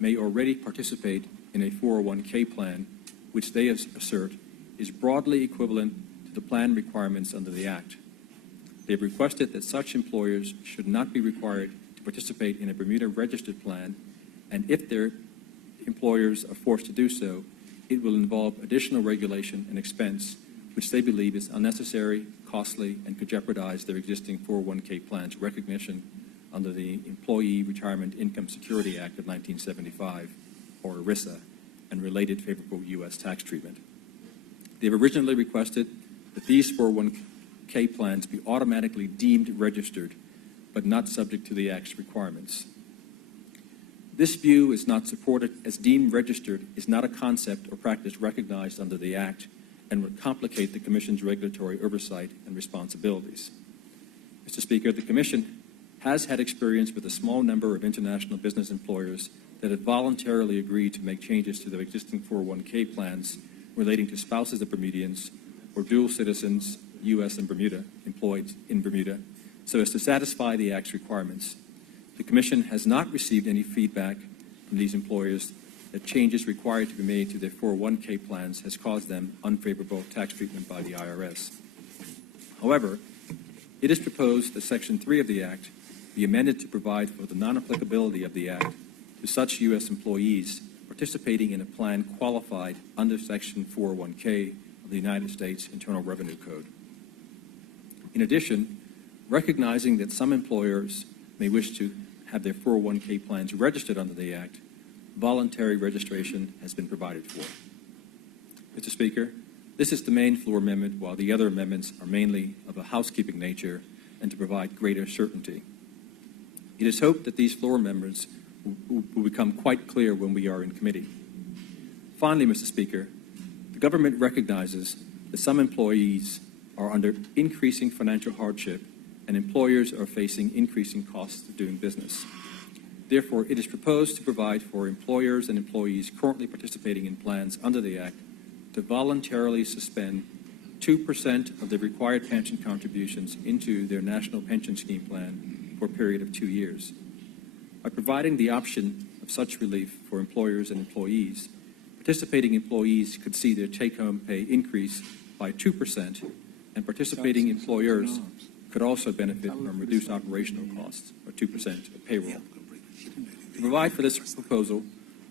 may already participate in a 401k plan, which they assert is broadly equivalent to the plan requirements under the Act. They have requested that such employers should not be required to participate in a Bermuda registered plan, and if their employers are forced to do so, it will involve additional regulation and expense, which they believe is unnecessary, costly, and could jeopardize their existing 401k plans recognition under the Employee Retirement Income Security Act of 1975, or ERISA, and related favorable U.S. tax treatment. They have originally requested that these 401k plans be automatically deemed registered, but not subject to the Act's requirements. This view is not supported, as deemed registered is not a concept or practice recognized under the Act and would complicate the Commission's regulatory oversight and responsibilities. Mr. Speaker, the Commission has had experience with a small number of international business employers that have voluntarily agreed to make changes to their existing 401k plans relating to spouses of Bermudians or dual citizens, U.S. and Bermuda, employed in Bermuda, so as to satisfy the Act's requirements. The Commission has not received any feedback from these employers that changes required to be made to their 401k plans has caused them unfavorable tax treatment by the IRS. However, it is proposed that Section 3 of the Act be amended to provide for the non-applicability of the Act to such U.S. employees participating in a plan qualified under Section 401k of the United States Internal Revenue Code. In addition, recognizing that some employers may wish to have their 401k plans registered under the Act, voluntary registration has been provided for. Mr. Speaker, this is the main floor amendment, while the other amendments are mainly of a housekeeping nature and to provide greater certainty. It is hoped that these floor amendments will become quite clear when we are in committee. Finally, Mr. Speaker, the government recognizes that some employees are under increasing financial hardship and employers are facing increasing costs of doing business. Therefore, it is proposed to provide for employers and employees currently participating in plans under the Act to voluntarily suspend 2% of the required pension contributions into their national pension scheme plan for a period of 2 years. By providing the option of such relief for employers and employees, participating employees could see their take-home pay increase by 2%, and participating employers could also benefit from reduced operational costs, or 2% of payroll. To provide for this proposal,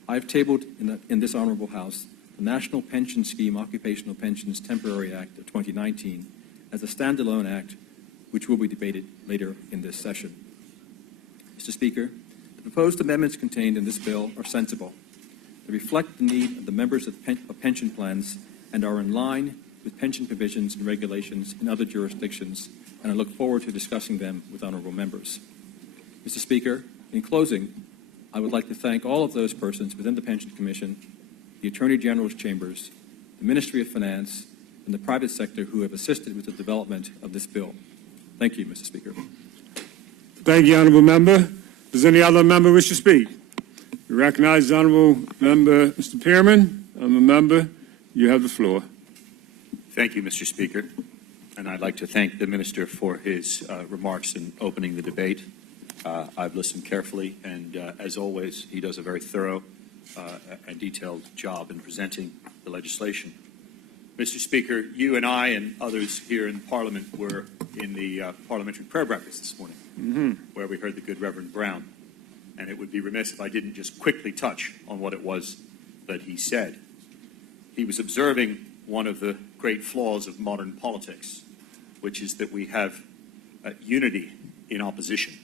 I have tabled in this Honorable House the National Pension Scheme Occupational Pensions Temporary Act of 2019 as a standalone act, which will be debated later in this session. Mr. Speaker, the proposed amendments contained in this bill are sensible. They reflect the need of the members of pension plans and are in line with pension provisions and regulations in other jurisdictions, and I look forward to discussing them with honorable members. Mr. Speaker, in closing, I would like to thank all of those persons within the Pension Commission, the Attorney General's Chambers, the Ministry of Finance, and the private sector who have assisted with the development of this bill. Thank you, Mr. Speaker. Thank you, honourable member. Does any other member wish to speak? We recognize the honourable member, Mr. Pearman. Honourable member, you have the floor. Thank you, Mr. Speaker. And I'd like to thank the Minister for his remarks in opening the debate. I've listened carefully, and as always, he does a very thorough and detailed job in presenting the legislation. Mr. Speaker, you and I and others here in Parliament were in the parliamentary prayer breakfast this morning, where we heard the good Reverend Brown. And it would be remiss if I didn't just quickly touch on what it was that he said. He was observing one of the great flaws of modern politics, which is that we have unity in opposition,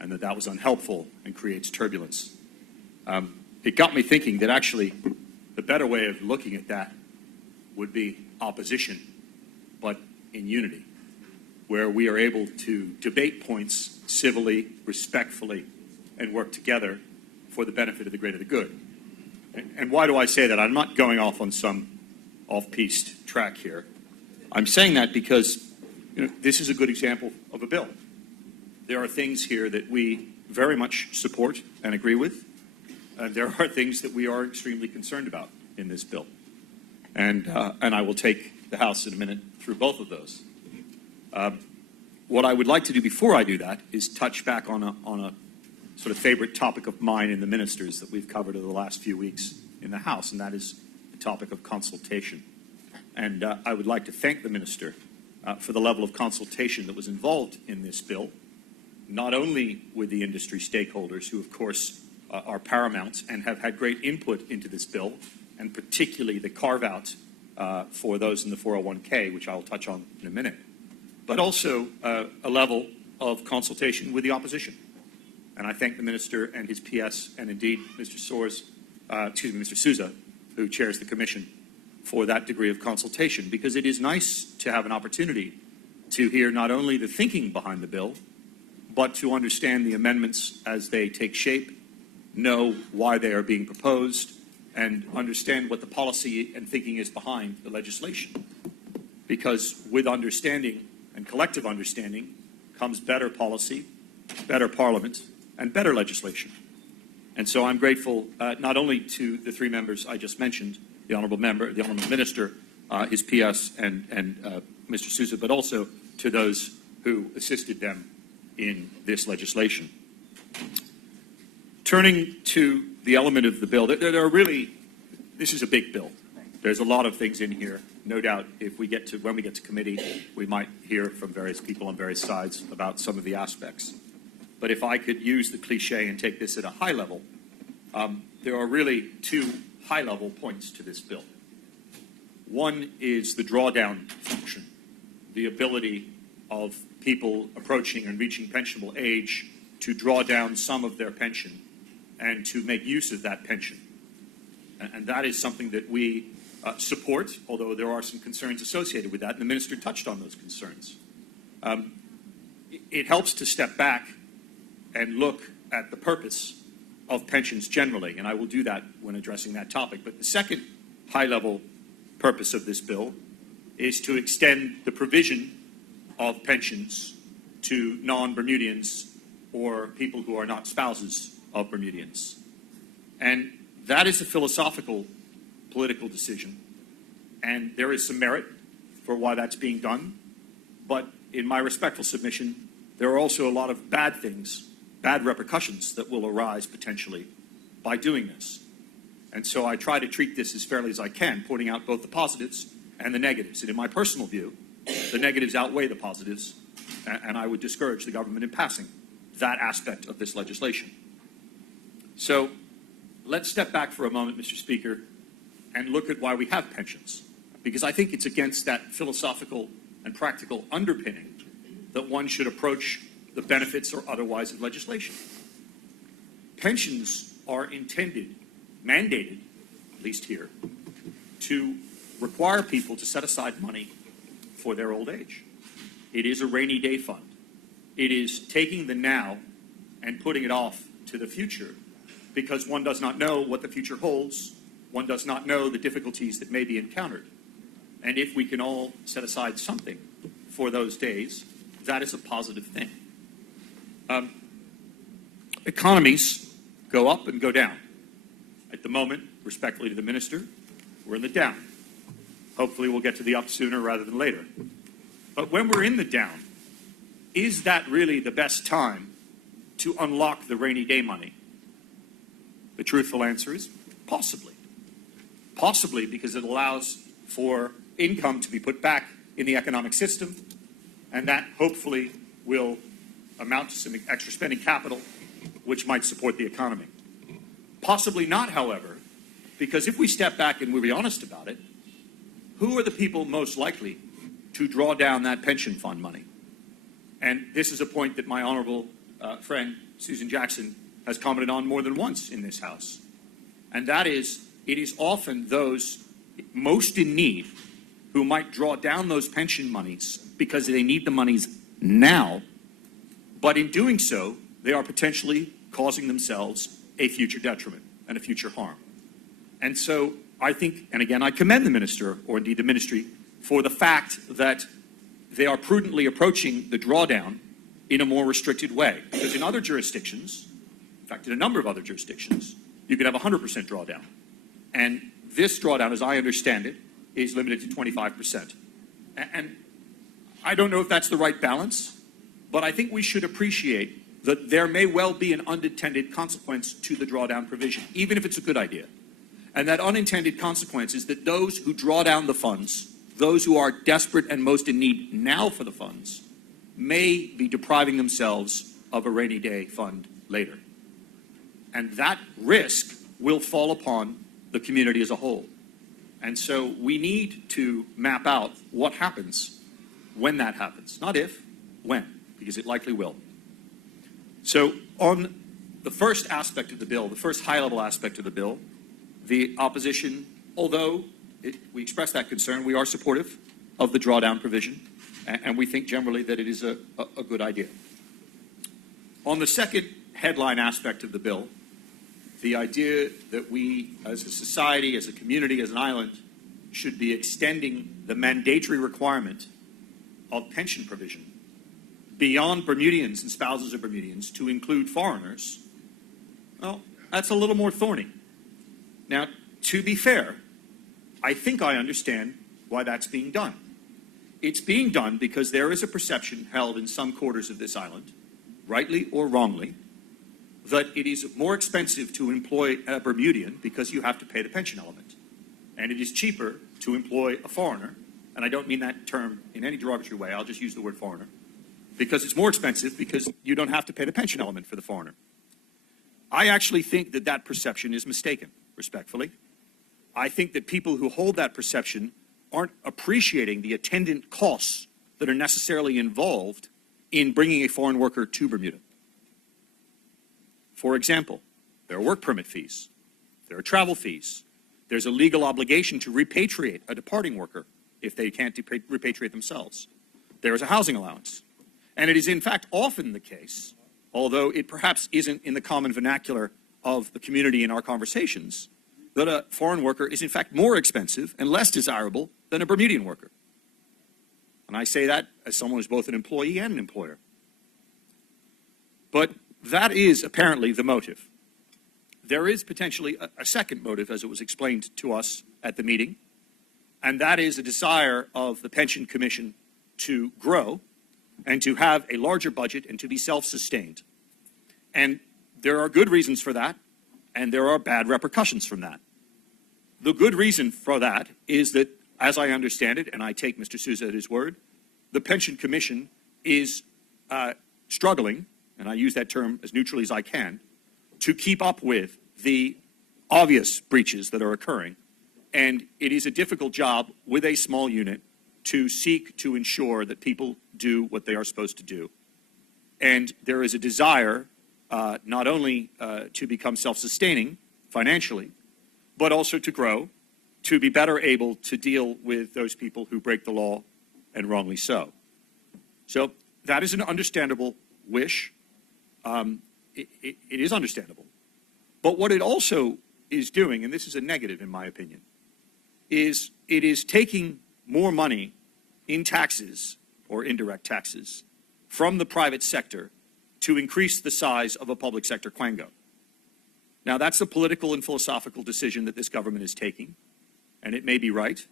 and that was unhelpful and creates turbulence. It got me thinking that actually the better way of looking at that would be opposition, but in unity, where we are able to debate points civilly, respectfully, and work together for the benefit of the greater good. And why do I say that? I'm not going off on some off-piste track here. I'm saying that because this is a good example of a bill. There are things here that we very much support and agree with, and there are things that we are extremely concerned about. in this bill. And I will take the House in a minute through both of those. What I would like to do before I do that is touch back on a sort of favorite topic of mine and the ministers that we've covered over the last few weeks in the House, and that is the topic of consultation. And I would like to thank the minister for the level of consultation that was involved in this bill, not only with the industry stakeholders, who of course are paramount and have had great input into this bill, and particularly the carve-out for those in the 401k, which I'll touch on in a minute, but also a level of consultation with the opposition. And I thank the minister and his PS, and indeed Mr. Mr. Sousa, who chairs the commission, for that degree of consultation, because it is nice to have an opportunity to hear not only the thinking behind the bill, but to understand the amendments as they take shape, know why they are being proposed, and understand what the policy and thinking is behind the legislation. Because with understanding and collective understanding comes better policy, better parliament, and better legislation. And so I'm grateful not only to the three members I just mentioned, the honourable member, the honourable minister, his PS, and Mr. Sousa, but also to those who assisted them in this legislation. Turning to the element of the bill, there are really, this is a big bill. There's a lot of things in here. No doubt, if we get to, when we get to committee, we might hear from various people on various sides about some of the aspects. But if I could use the cliche and take this at a high level, there are really two high-level points to this bill. One is the drawdown function, the ability of people approaching and reaching pensionable age to draw down some of their pension and to make use of that pension. And that is something that we support, although there are some concerns associated with that, and the minister touched on those concerns. It helps to step back and look at the purpose of pensions generally, and I will do that when addressing that topic. But the second high-level purpose of this bill is to extend the provision of pensions to non-Bermudians or people who are not spouses of Bermudians. And that is a philosophical, political decision, and there is some merit for why that's being done. But in my respectful submission, there are also a lot of bad things, bad repercussions that will arise potentially by doing this. And so I try to treat this as fairly as I can, pointing out both the positives and the negatives. And in my personal view, the negatives outweigh the positives, and I would discourage the government in passing that aspect of this legislation. So let's step back for a moment, Mr. Speaker, and look at why we have pensions, because I think it's against that philosophical and practical underpinning that one should approach the benefits or otherwise of legislation. Pensions are intended, mandated, at least here, to require people to set aside money for their old age. It is a rainy day fund. It is taking the now and putting it off to the future, because one does not know what the future holds. One does not know the difficulties that may be encountered. And if we can all set aside something for those days, that is a positive thing. Economies go up and go down. At the moment, respectfully to the minister, we're in the down. Hopefully we'll get to the up sooner rather than later. But when we're in the down, is that really the best time to unlock the rainy day money? The truthful answer is possibly. Possibly because it allows for income to be put back in the economic system, and that hopefully will amount to some extra spending capital, which might support the economy. Possibly not, however, because if we step back and we'll be honest about it, who are the people most likely to draw down that pension fund money? And this is a point that my honorable friend Susan Jackson has commented on more than once in this House. And that is, it is often those most in need who might draw down those pension monies because they need the monies now, but in doing so, they are potentially causing themselves a future detriment and a future harm. And so I think, and again, I commend the minister, or indeed the ministry, for the fact that they are prudently approaching the drawdown in a more restricted way. Because in other jurisdictions, in fact, in a number of other jurisdictions, you could have 100% drawdown. And this drawdown, as I understand it, is limited to 25%. And I don't know if that's the right balance, but I think we should appreciate that there may well be an unintended consequence to the drawdown provision, even if it's a good idea. And that unintended consequence is that those who draw down the funds, those who are desperate and most in need now for the funds, may be depriving themselves of a rainy day fund later. And that risk will fall upon the community as a whole. And so we need to map out what happens when that happens. Not if, when, because it likely will. So on the first aspect of the bill, the first high-level aspect of the bill, the opposition, although we express that concern, we are supportive of the drawdown provision, and we think generally that it is a good idea. On the second headline aspect of the bill, the idea that we, as a society, as a community, as an island, should be extending the mandatory requirement of pension provision beyond Bermudians and spouses of Bermudians to include foreigners, well, that's a little more thorny. Now, to be fair, I think I understand why that's being done. It's being done because there is a perception held in some quarters of this island, rightly or wrongly, that it is more expensive to employ a Bermudian because you have to pay the pension element. And it is cheaper to employ a foreigner, and I don't mean that term in any derogatory way, I'll just use the word foreigner, because it's more expensive because you don't have to pay the pension element for the foreigner. I actually think that that perception is mistaken, respectfully. I think that people who hold that perception aren't appreciating the attendant costs that are necessarily involved in bringing a foreign worker to Bermuda. For example, there are work permit fees, there are travel fees, there's a legal obligation to repatriate a departing worker if they can't repatriate themselves. There is a housing allowance. And it is in fact often the case, although it perhaps isn't in the common vernacular of the community in our conversations, that a foreign worker is in fact more expensive and less desirable than a Bermudian worker. And I say that as someone who's both an employee and an employer. But that is apparently the motive. There is potentially a second motive, as it was explained to us at the meeting, and that is a desire of the Pension Commission to grow and to have a larger budget and to be self-sustained. And there are good reasons for that, and there are bad repercussions from that. The good reason for that is that, as I understand it, and I take Mr. Sousa at his word, the Pension Commission is struggling, and I use that term as neutrally as I can, to keep up with the obvious breaches that are occurring. And it is a difficult job with a small unit to seek to ensure that people do what they are supposed to do. And there is a desire not only to become self-sustaining financially, but also to grow, to be better able to deal with those people who break the law, and wrongly so. So that is an understandable wish. It is understandable. But what it also is doing, and this is a negative in my opinion, is it is taking more money in taxes or indirect taxes from the private sector to increase the size of a public sector quango. Now, that's a political and philosophical decision that this government is taking, and it may be right,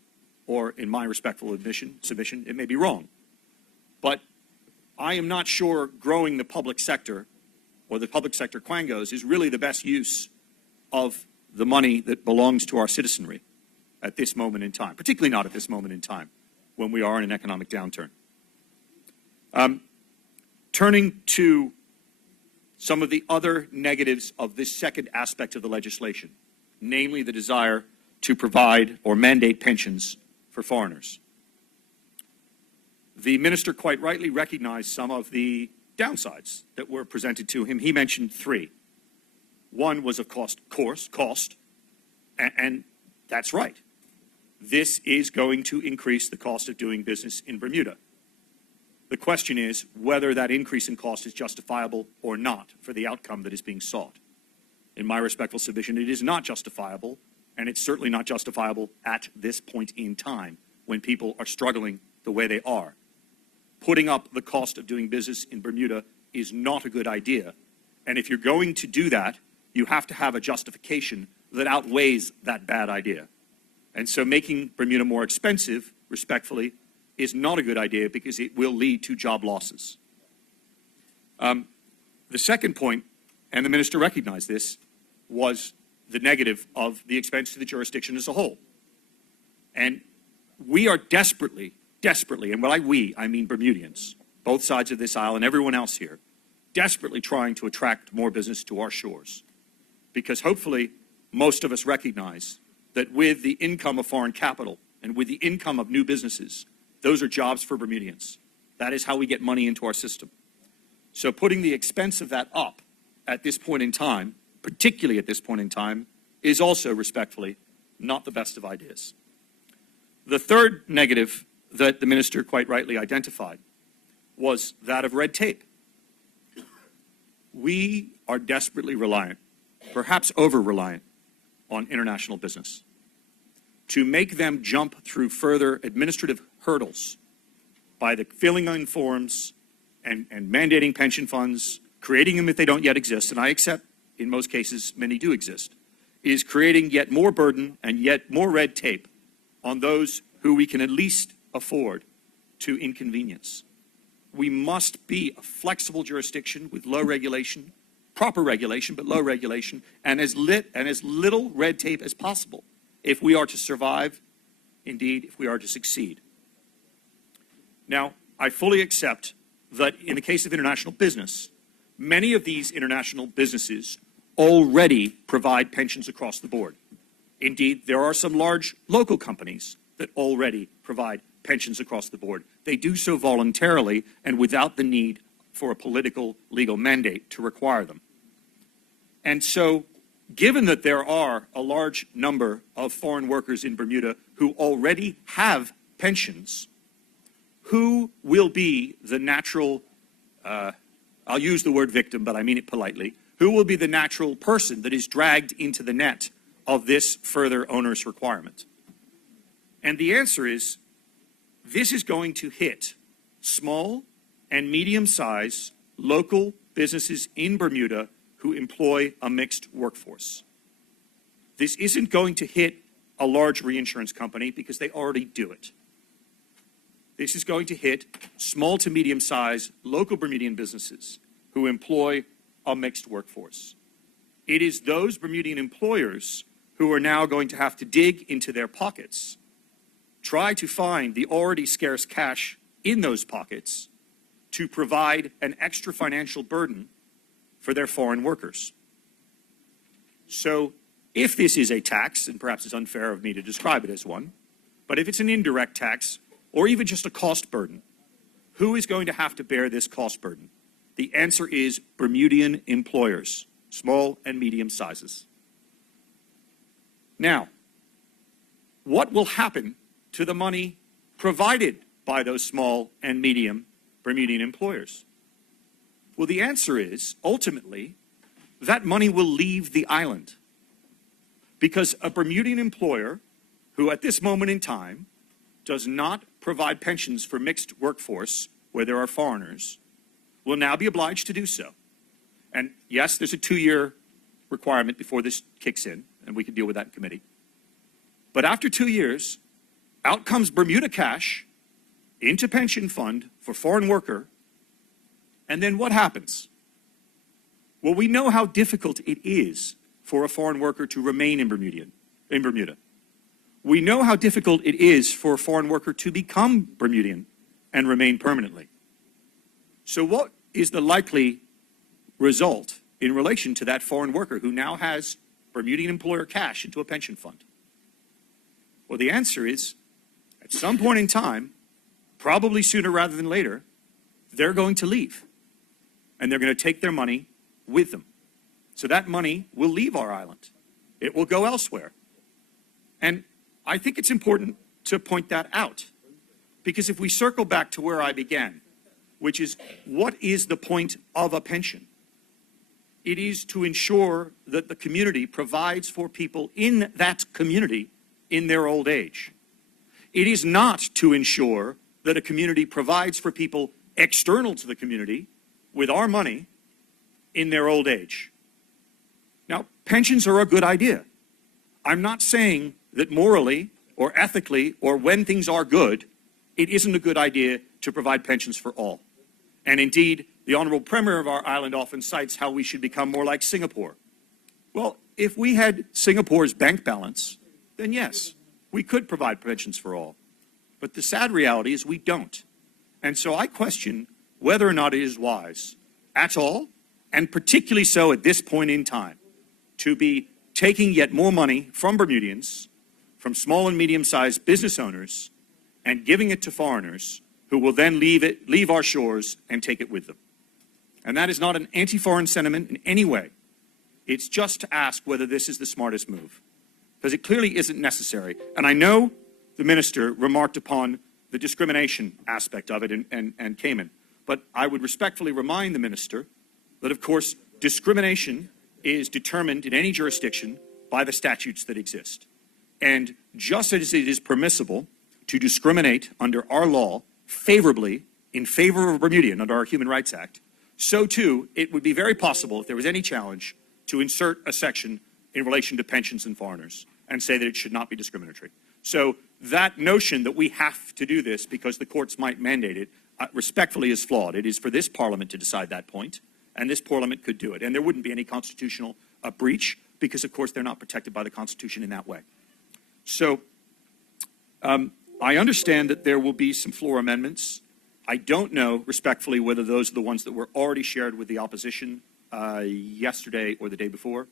or in my respectful submission, it may be wrong. But I am not sure growing the public sector or the public sector quangos is really the best use of the money that belongs to our citizenry at this moment in time, particularly not at this moment in time when we are in an economic downturn. Turning to some of the other negatives of this second aspect of the legislation, namely the desire to provide or mandate pensions for foreigners. The minister quite rightly recognized some of the downsides that were presented to him. He mentioned three. One was, of course, cost, and that's right. This is going to increase the cost of doing business in Bermuda. The question is whether that increase in cost is justifiable or not for the outcome that is being sought. In my respectful submission, it is not justifiable, and it's certainly not justifiable at this point in time when people are struggling the way they are. Putting up the cost of doing business in Bermuda is not a good idea, and if you're going to do that, you have to have a justification that outweighs that bad idea. And so making Bermuda more expensive, respectfully, is not a good idea because it will lead to job losses. The second point, and the minister recognized this, was the negative of the expense to the jurisdiction as a whole. And we are desperately, and when I mean Bermudians, both sides of this aisle and everyone else here, desperately trying to attract more business to our shores. Because hopefully most of us recognize that with the income of foreign capital and with the income of new businesses, those are jobs for Bermudians. That is how we get money into our system. So putting the expense of that up at this point in time, particularly at this point in time, is also, respectfully, not the best of ideas. The third negative that the minister quite rightly identified was that of red tape. We are desperately reliant, perhaps over-reliant, on international business. To make them jump through further administrative hurdles by the filling in forms and mandating pension funds, creating them if they don't yet exist, and I accept in most cases many do exist, is creating yet more burden and yet more red tape on those who we can at least afford to inconvenience. We must be a flexible jurisdiction with low regulation, proper regulation, but low regulation, and as little red tape as possible if we are to survive, indeed, if we are to succeed. Now, I fully accept that in the case of international business, many of these international businesses already provide pensions across the board. Indeed, there are some large local companies that already provide pensions across the board. They do so voluntarily and without the need for a political legal mandate to require them. And so, given that there are a large number of foreign workers in Bermuda who already have pensions, who will be the natural, I'll use the word victim, but I mean it politely, who will be the natural person that is dragged into the net of this further onerous requirement? And the answer is, this is going to hit small and medium-sized local businesses in Bermuda who employ a mixed workforce. This isn't going to hit a large reinsurance company because they already do it. This is going to hit small to medium-sized local Bermudian businesses who employ a mixed workforce. It is those Bermudian employers who are now going to have to dig into their pockets, try to find the already scarce cash in those pockets to provide an extra financial burden for their foreign workers. So if this is a tax, and perhaps it's unfair of me to describe it as one, but if it's an indirect tax or even just a cost burden, who is going to have to bear this cost burden? The answer is Bermudian employers, small and medium sizes. Now, what will happen to the money provided by those small and medium Bermudian employers? Well, the answer is, ultimately, that money will leave the island. Because a Bermudian employer who at this moment in time does not provide pensions for mixed workforce where there are foreigners will now be obliged to do so. And yes, there's a 2-year requirement before this kicks in, and we can deal with that in committee. But after 2 years, out comes Bermuda cash into pension fund for foreign worker, and then what happens? Well, we know how difficult it is for a foreign worker to remain in Bermuda. We know how difficult it is for a foreign worker to become Bermudian and remain permanently. So what is the likely result in relation to that foreign worker who now has Bermudian employer cash into a pension fund? Well, the answer is, at some point in time, probably sooner rather than later, they're going to leave. And they're going to take their money with them. So that money will leave our island. It will go elsewhere. And I think it's important to point that out. Because if we circle back to where I began, which is, what is the point of a pension? It is to ensure that the community provides for people in that community in their old age. It is not to ensure that a community provides for people external to the community with our money in their old age. Now, pensions are a good idea. I'm not saying that morally or ethically, or when things are good, it isn't a good idea to provide pensions for all. And indeed, the Honorable Premier of our island often cites how we should become more like Singapore. Well, if we had Singapore's bank balance, then yes, we could provide pensions for all. But the sad reality is we don't. And so I question whether or not it is wise at all, and particularly so at this point in time, to be taking yet more money from Bermudians, from small and medium-sized business owners, and giving it to foreigners who will then leave our shores and take it with them. And that is not an anti-foreign sentiment in any way. It's just to ask whether this is the smartest move, because it clearly isn't necessary. And I know the minister remarked upon the discrimination aspect of it and Cayman, but I would respectfully remind the minister that, of course, discrimination is determined in any jurisdiction by the statutes that exist. And just as it is permissible to discriminate under our law favorably in favor of a Bermudian under our Human Rights Act, so too it would be very possible, if there was any challenge, to insert a section in relation to pensions and foreigners and say that it should not be discriminatory. So that notion that we have to do this because the courts might mandate it, respectfully is flawed. It is for this Parliament to decide that point, and this Parliament could do it. And there wouldn't be any constitutional breach because, of course, they're not protected by the Constitution in that way. So I understand that there will be some floor amendments. I don't know, respectfully, whether those are the ones that were already shared with the opposition yesterday or the day before.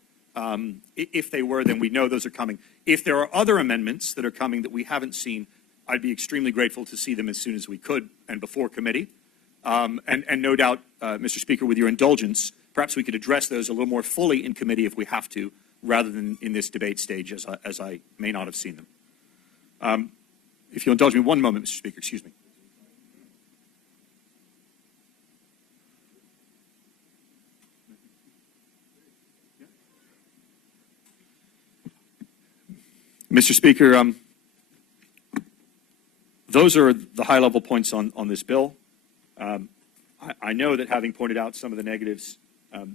If they were, then we know those are coming. If there are other amendments that are coming that we haven't seen, I'd be extremely grateful to see them as soon as we could and before committee. And no doubt, Mr. Speaker, with your indulgence, perhaps we could address those a little more fully in committee if we have to, rather than in this debate stage as I may not have seen them. If you'll indulge me one moment, Mr. Speaker, excuse me. Mr. Speaker, those are the high-level points on this bill. I know that having pointed out some of the negatives,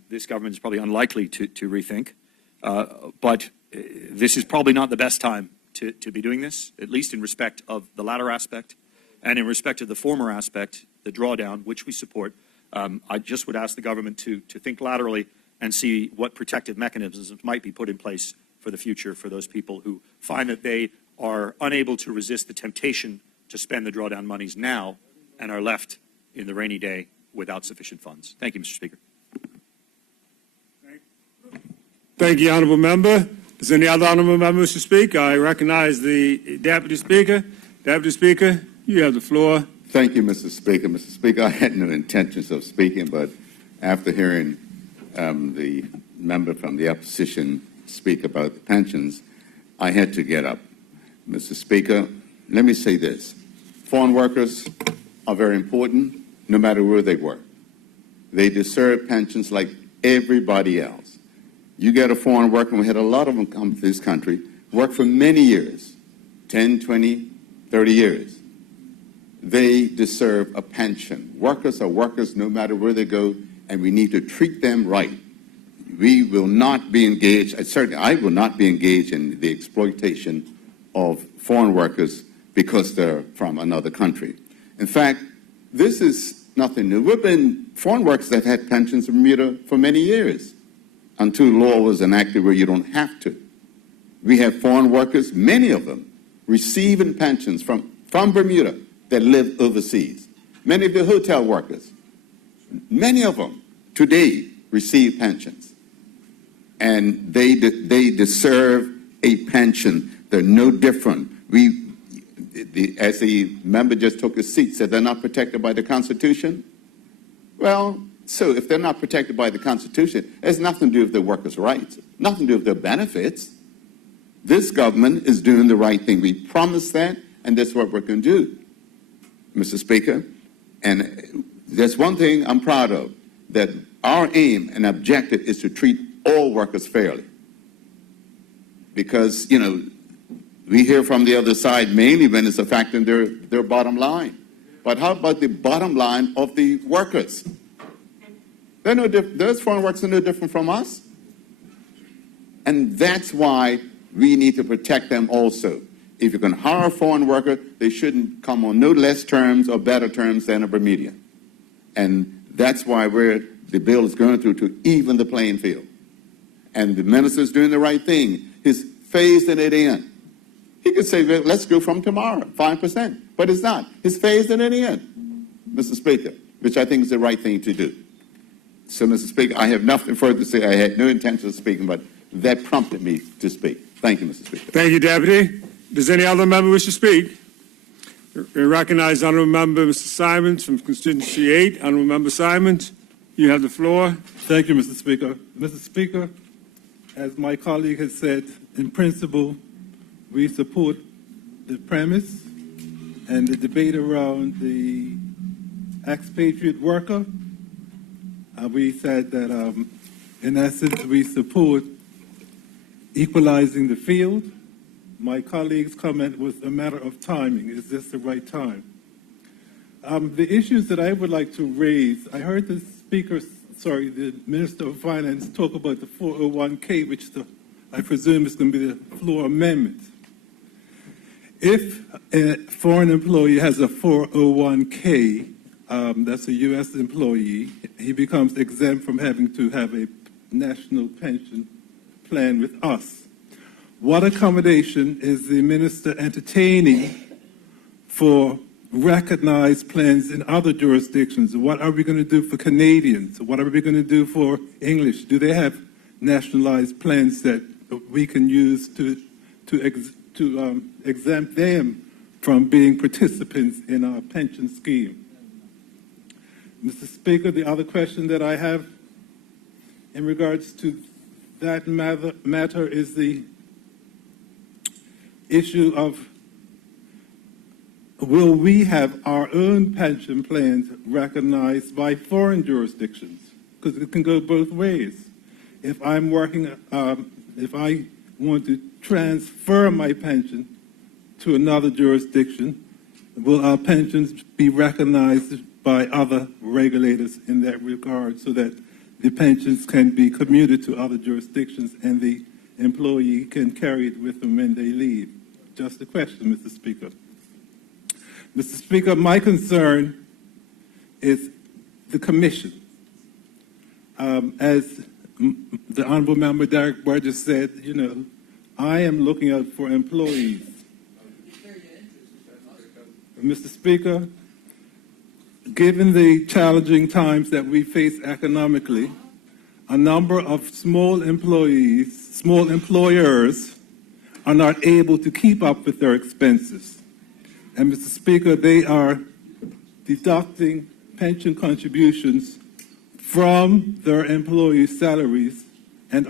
this government is probably unlikely to rethink, but this is probably not the best time to be doing this, at least in respect of the latter aspect, and in respect of the former aspect, the drawdown, which we support. I just would ask the government to think laterally and see what protective mechanisms might be put in place for the future for those people who find that they are unable to resist the temptation to spend the drawdown monies now and are left in the rainy day without sufficient funds. Thank you, Mr. Speaker. Thank you, Honourable Member. Does any other Honourable Member to speak? I recognize the Deputy Speaker. Deputy Speaker, you have the floor. Thank you, Mr. Speaker. Mr. Speaker, I had no intentions of speaking, but after hearing the member from the opposition speak about the pensions, I had to get up. Mr. Speaker, let me say this. Foreign workers are very important, no matter where they work. They deserve pensions like everybody else. You get a foreign worker, we had a lot of them come to this country, work for many years, 10, 20, 30 years. They deserve a pension. Workers are workers no matter where they go, and we need to treat them right. We will not be engaged, certainly I will not be engaged in the exploitation of foreign workers because they're from another country. In fact, this is nothing new. Foreign workers have had pensions in Bermuda for many years until law was enacted where you don't have to. We have foreign workers, many of them, receiving pensions from Bermuda that live overseas. Many of the hotel workers, many of them today receive pensions. And they deserve a pension. They're no different. As the member just took his seat, said they're not protected by the Constitution. Well, so if they're not protected by the Constitution, it has nothing to do with their workers' rights, nothing to do with their benefits. This government is doing the right thing. We promised that, and that's what we're going to do, Mr. Speaker. And there's one thing I'm proud of, that our aim and objective is to treat all workers fairly. Because, you know, we hear from the other side mainly when it's affecting their bottom line. But how about the bottom line of the workers? They're no those foreign workers are no different from us. And that's why we need to protect them also. If you can hire a foreign worker, they shouldn't come on no less terms or better terms than a Bermudian. And that's why the bill is going through to even the playing field. And the minister's doing the right thing. He's phasing it in. He could say, well, let's go from tomorrow, 5%. But it's not. He's phasing it in, Mr. Speaker, which I think is the right thing to do. So, Mr. Speaker, I have nothing further to say. I had no intention of speaking, but that prompted me to speak. Thank you, Mr. Speaker. Thank you, Deputy. Does any other member wish to speak? We recognize Honourable Member Mr. Simons from Constituency 8. Honourable Member Simons, you have the floor. Thank you, Mr. Speaker. Mr. Speaker, as my colleague has said, in principle, we support the premise and the debate around the expatriate worker. We said that, in essence, we support equalizing the field. My colleague's comment was a matter of timing. Is this the right time? The issues that I would like to raise, I heard the the Minister of Finance talk about the 401k, which I presume is going to be the floor amendment. If a foreign employee has a 401k, that's a U.S. employee, he becomes exempt from having to have a national pension plan with us. What accommodation is the minister entertaining for recognized plans in other jurisdictions? What are we going to do for Canadians? What are we going to do for English? Do they have nationalized plans that we can use to exempt them from being participants in our pension scheme? Mr. Speaker, the other question that I have in regards to that matter is the issue of, will we have our own pension plans recognized by foreign jurisdictions? Because it can go both ways. If I'm working, if I want to transfer my pension to another jurisdiction, will our pensions be recognized by other regulators in that regard so that the pensions can be commuted to other jurisdictions and the employee can carry it with them when they leave? Just a question, Mr. Speaker. Mr. Speaker, my concern is the Commission. As the Honourable Member Derek Burgess said, I am looking out for employees. Mr. Speaker, given the challenging times that we face economically, a number of small employers are not able to keep up with their expenses. And Mr. Speaker, they are deducting pension contributions from their employees' salaries and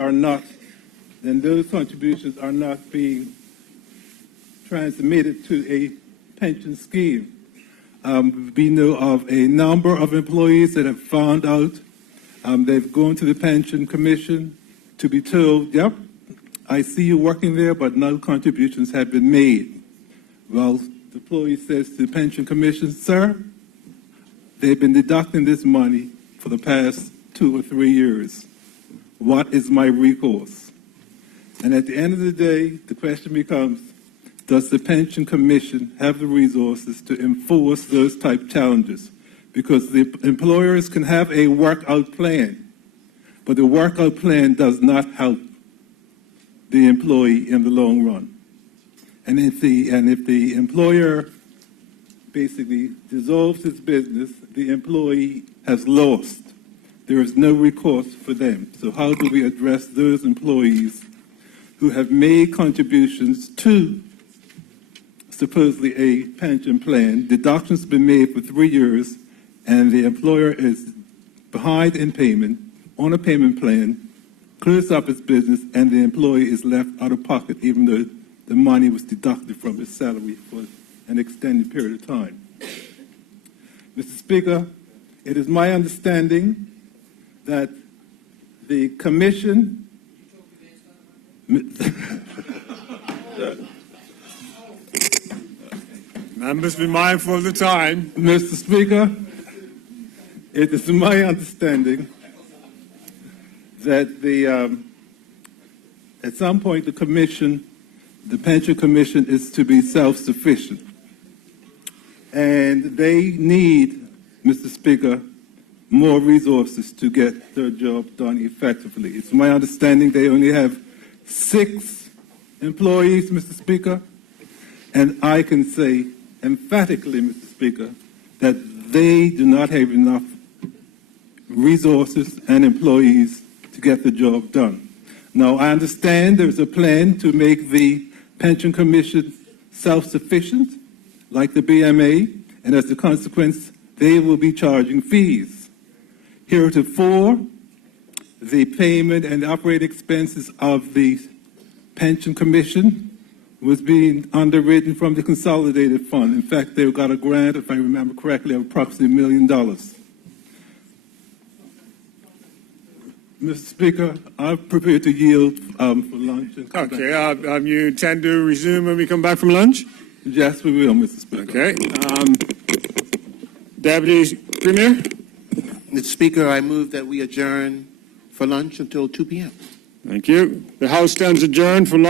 those contributions are not being transmitted to a pension scheme. We know of a number of employees that have found out, they've gone to the Pension Commission to be told, yep, I see you working there, but no contributions have been made. Well, the employee says to the Pension Commission, sir, they've been deducting this money for the past 2 or 3 years. What is my recourse? And at the end of the day, the question becomes, does the Pension Commission have the resources to enforce those type challenges? Because the employers can have a workout plan, but the workout plan does not help the employee in the long run. And if the employer basically dissolves his business, the employee has lost. There is no recourse for them. So how do we address those employees who have made contributions to supposedly a pension plan, deductions have been made for 3 years, and the employer is behind in payment, on a payment plan, clears up his business, and the employee is left out of pocket even though the money was deducted from his salary for an extended period of time. Mr. Speaker, it is my understanding that the Commission Members, be mindful of the time. Mr. Speaker, it is my understanding that at some point the Commission the Pension Commission is to be self-sufficient. And they need, Mr. Speaker, more resources to get their job done effectively. It's my understanding they only have 6 employees, Mr. Speaker, and I can say emphatically, Mr. Speaker, that they do not have enough resources and employees to get the job done. Now, I understand there's a plan to make the Pension Commission self-sufficient, like the BMA, and as a consequence, they will be charging fees. Heretofore, the payment and operating expenses of the Pension Commission was being underwritten from the Consolidated Fund. In fact, they got a grant, if I remember correctly, of approximately $1 million. Mr. Speaker, I'm prepared to yield for lunch. And come Okay, back. you intend to resume when we come back from lunch? Yes, we will, Mr. Speaker. Okay. Deputy Premier? Mr. Speaker, I move that we adjourn for lunch until 2 p.m. Thank you. The House stands adjourned for lunch.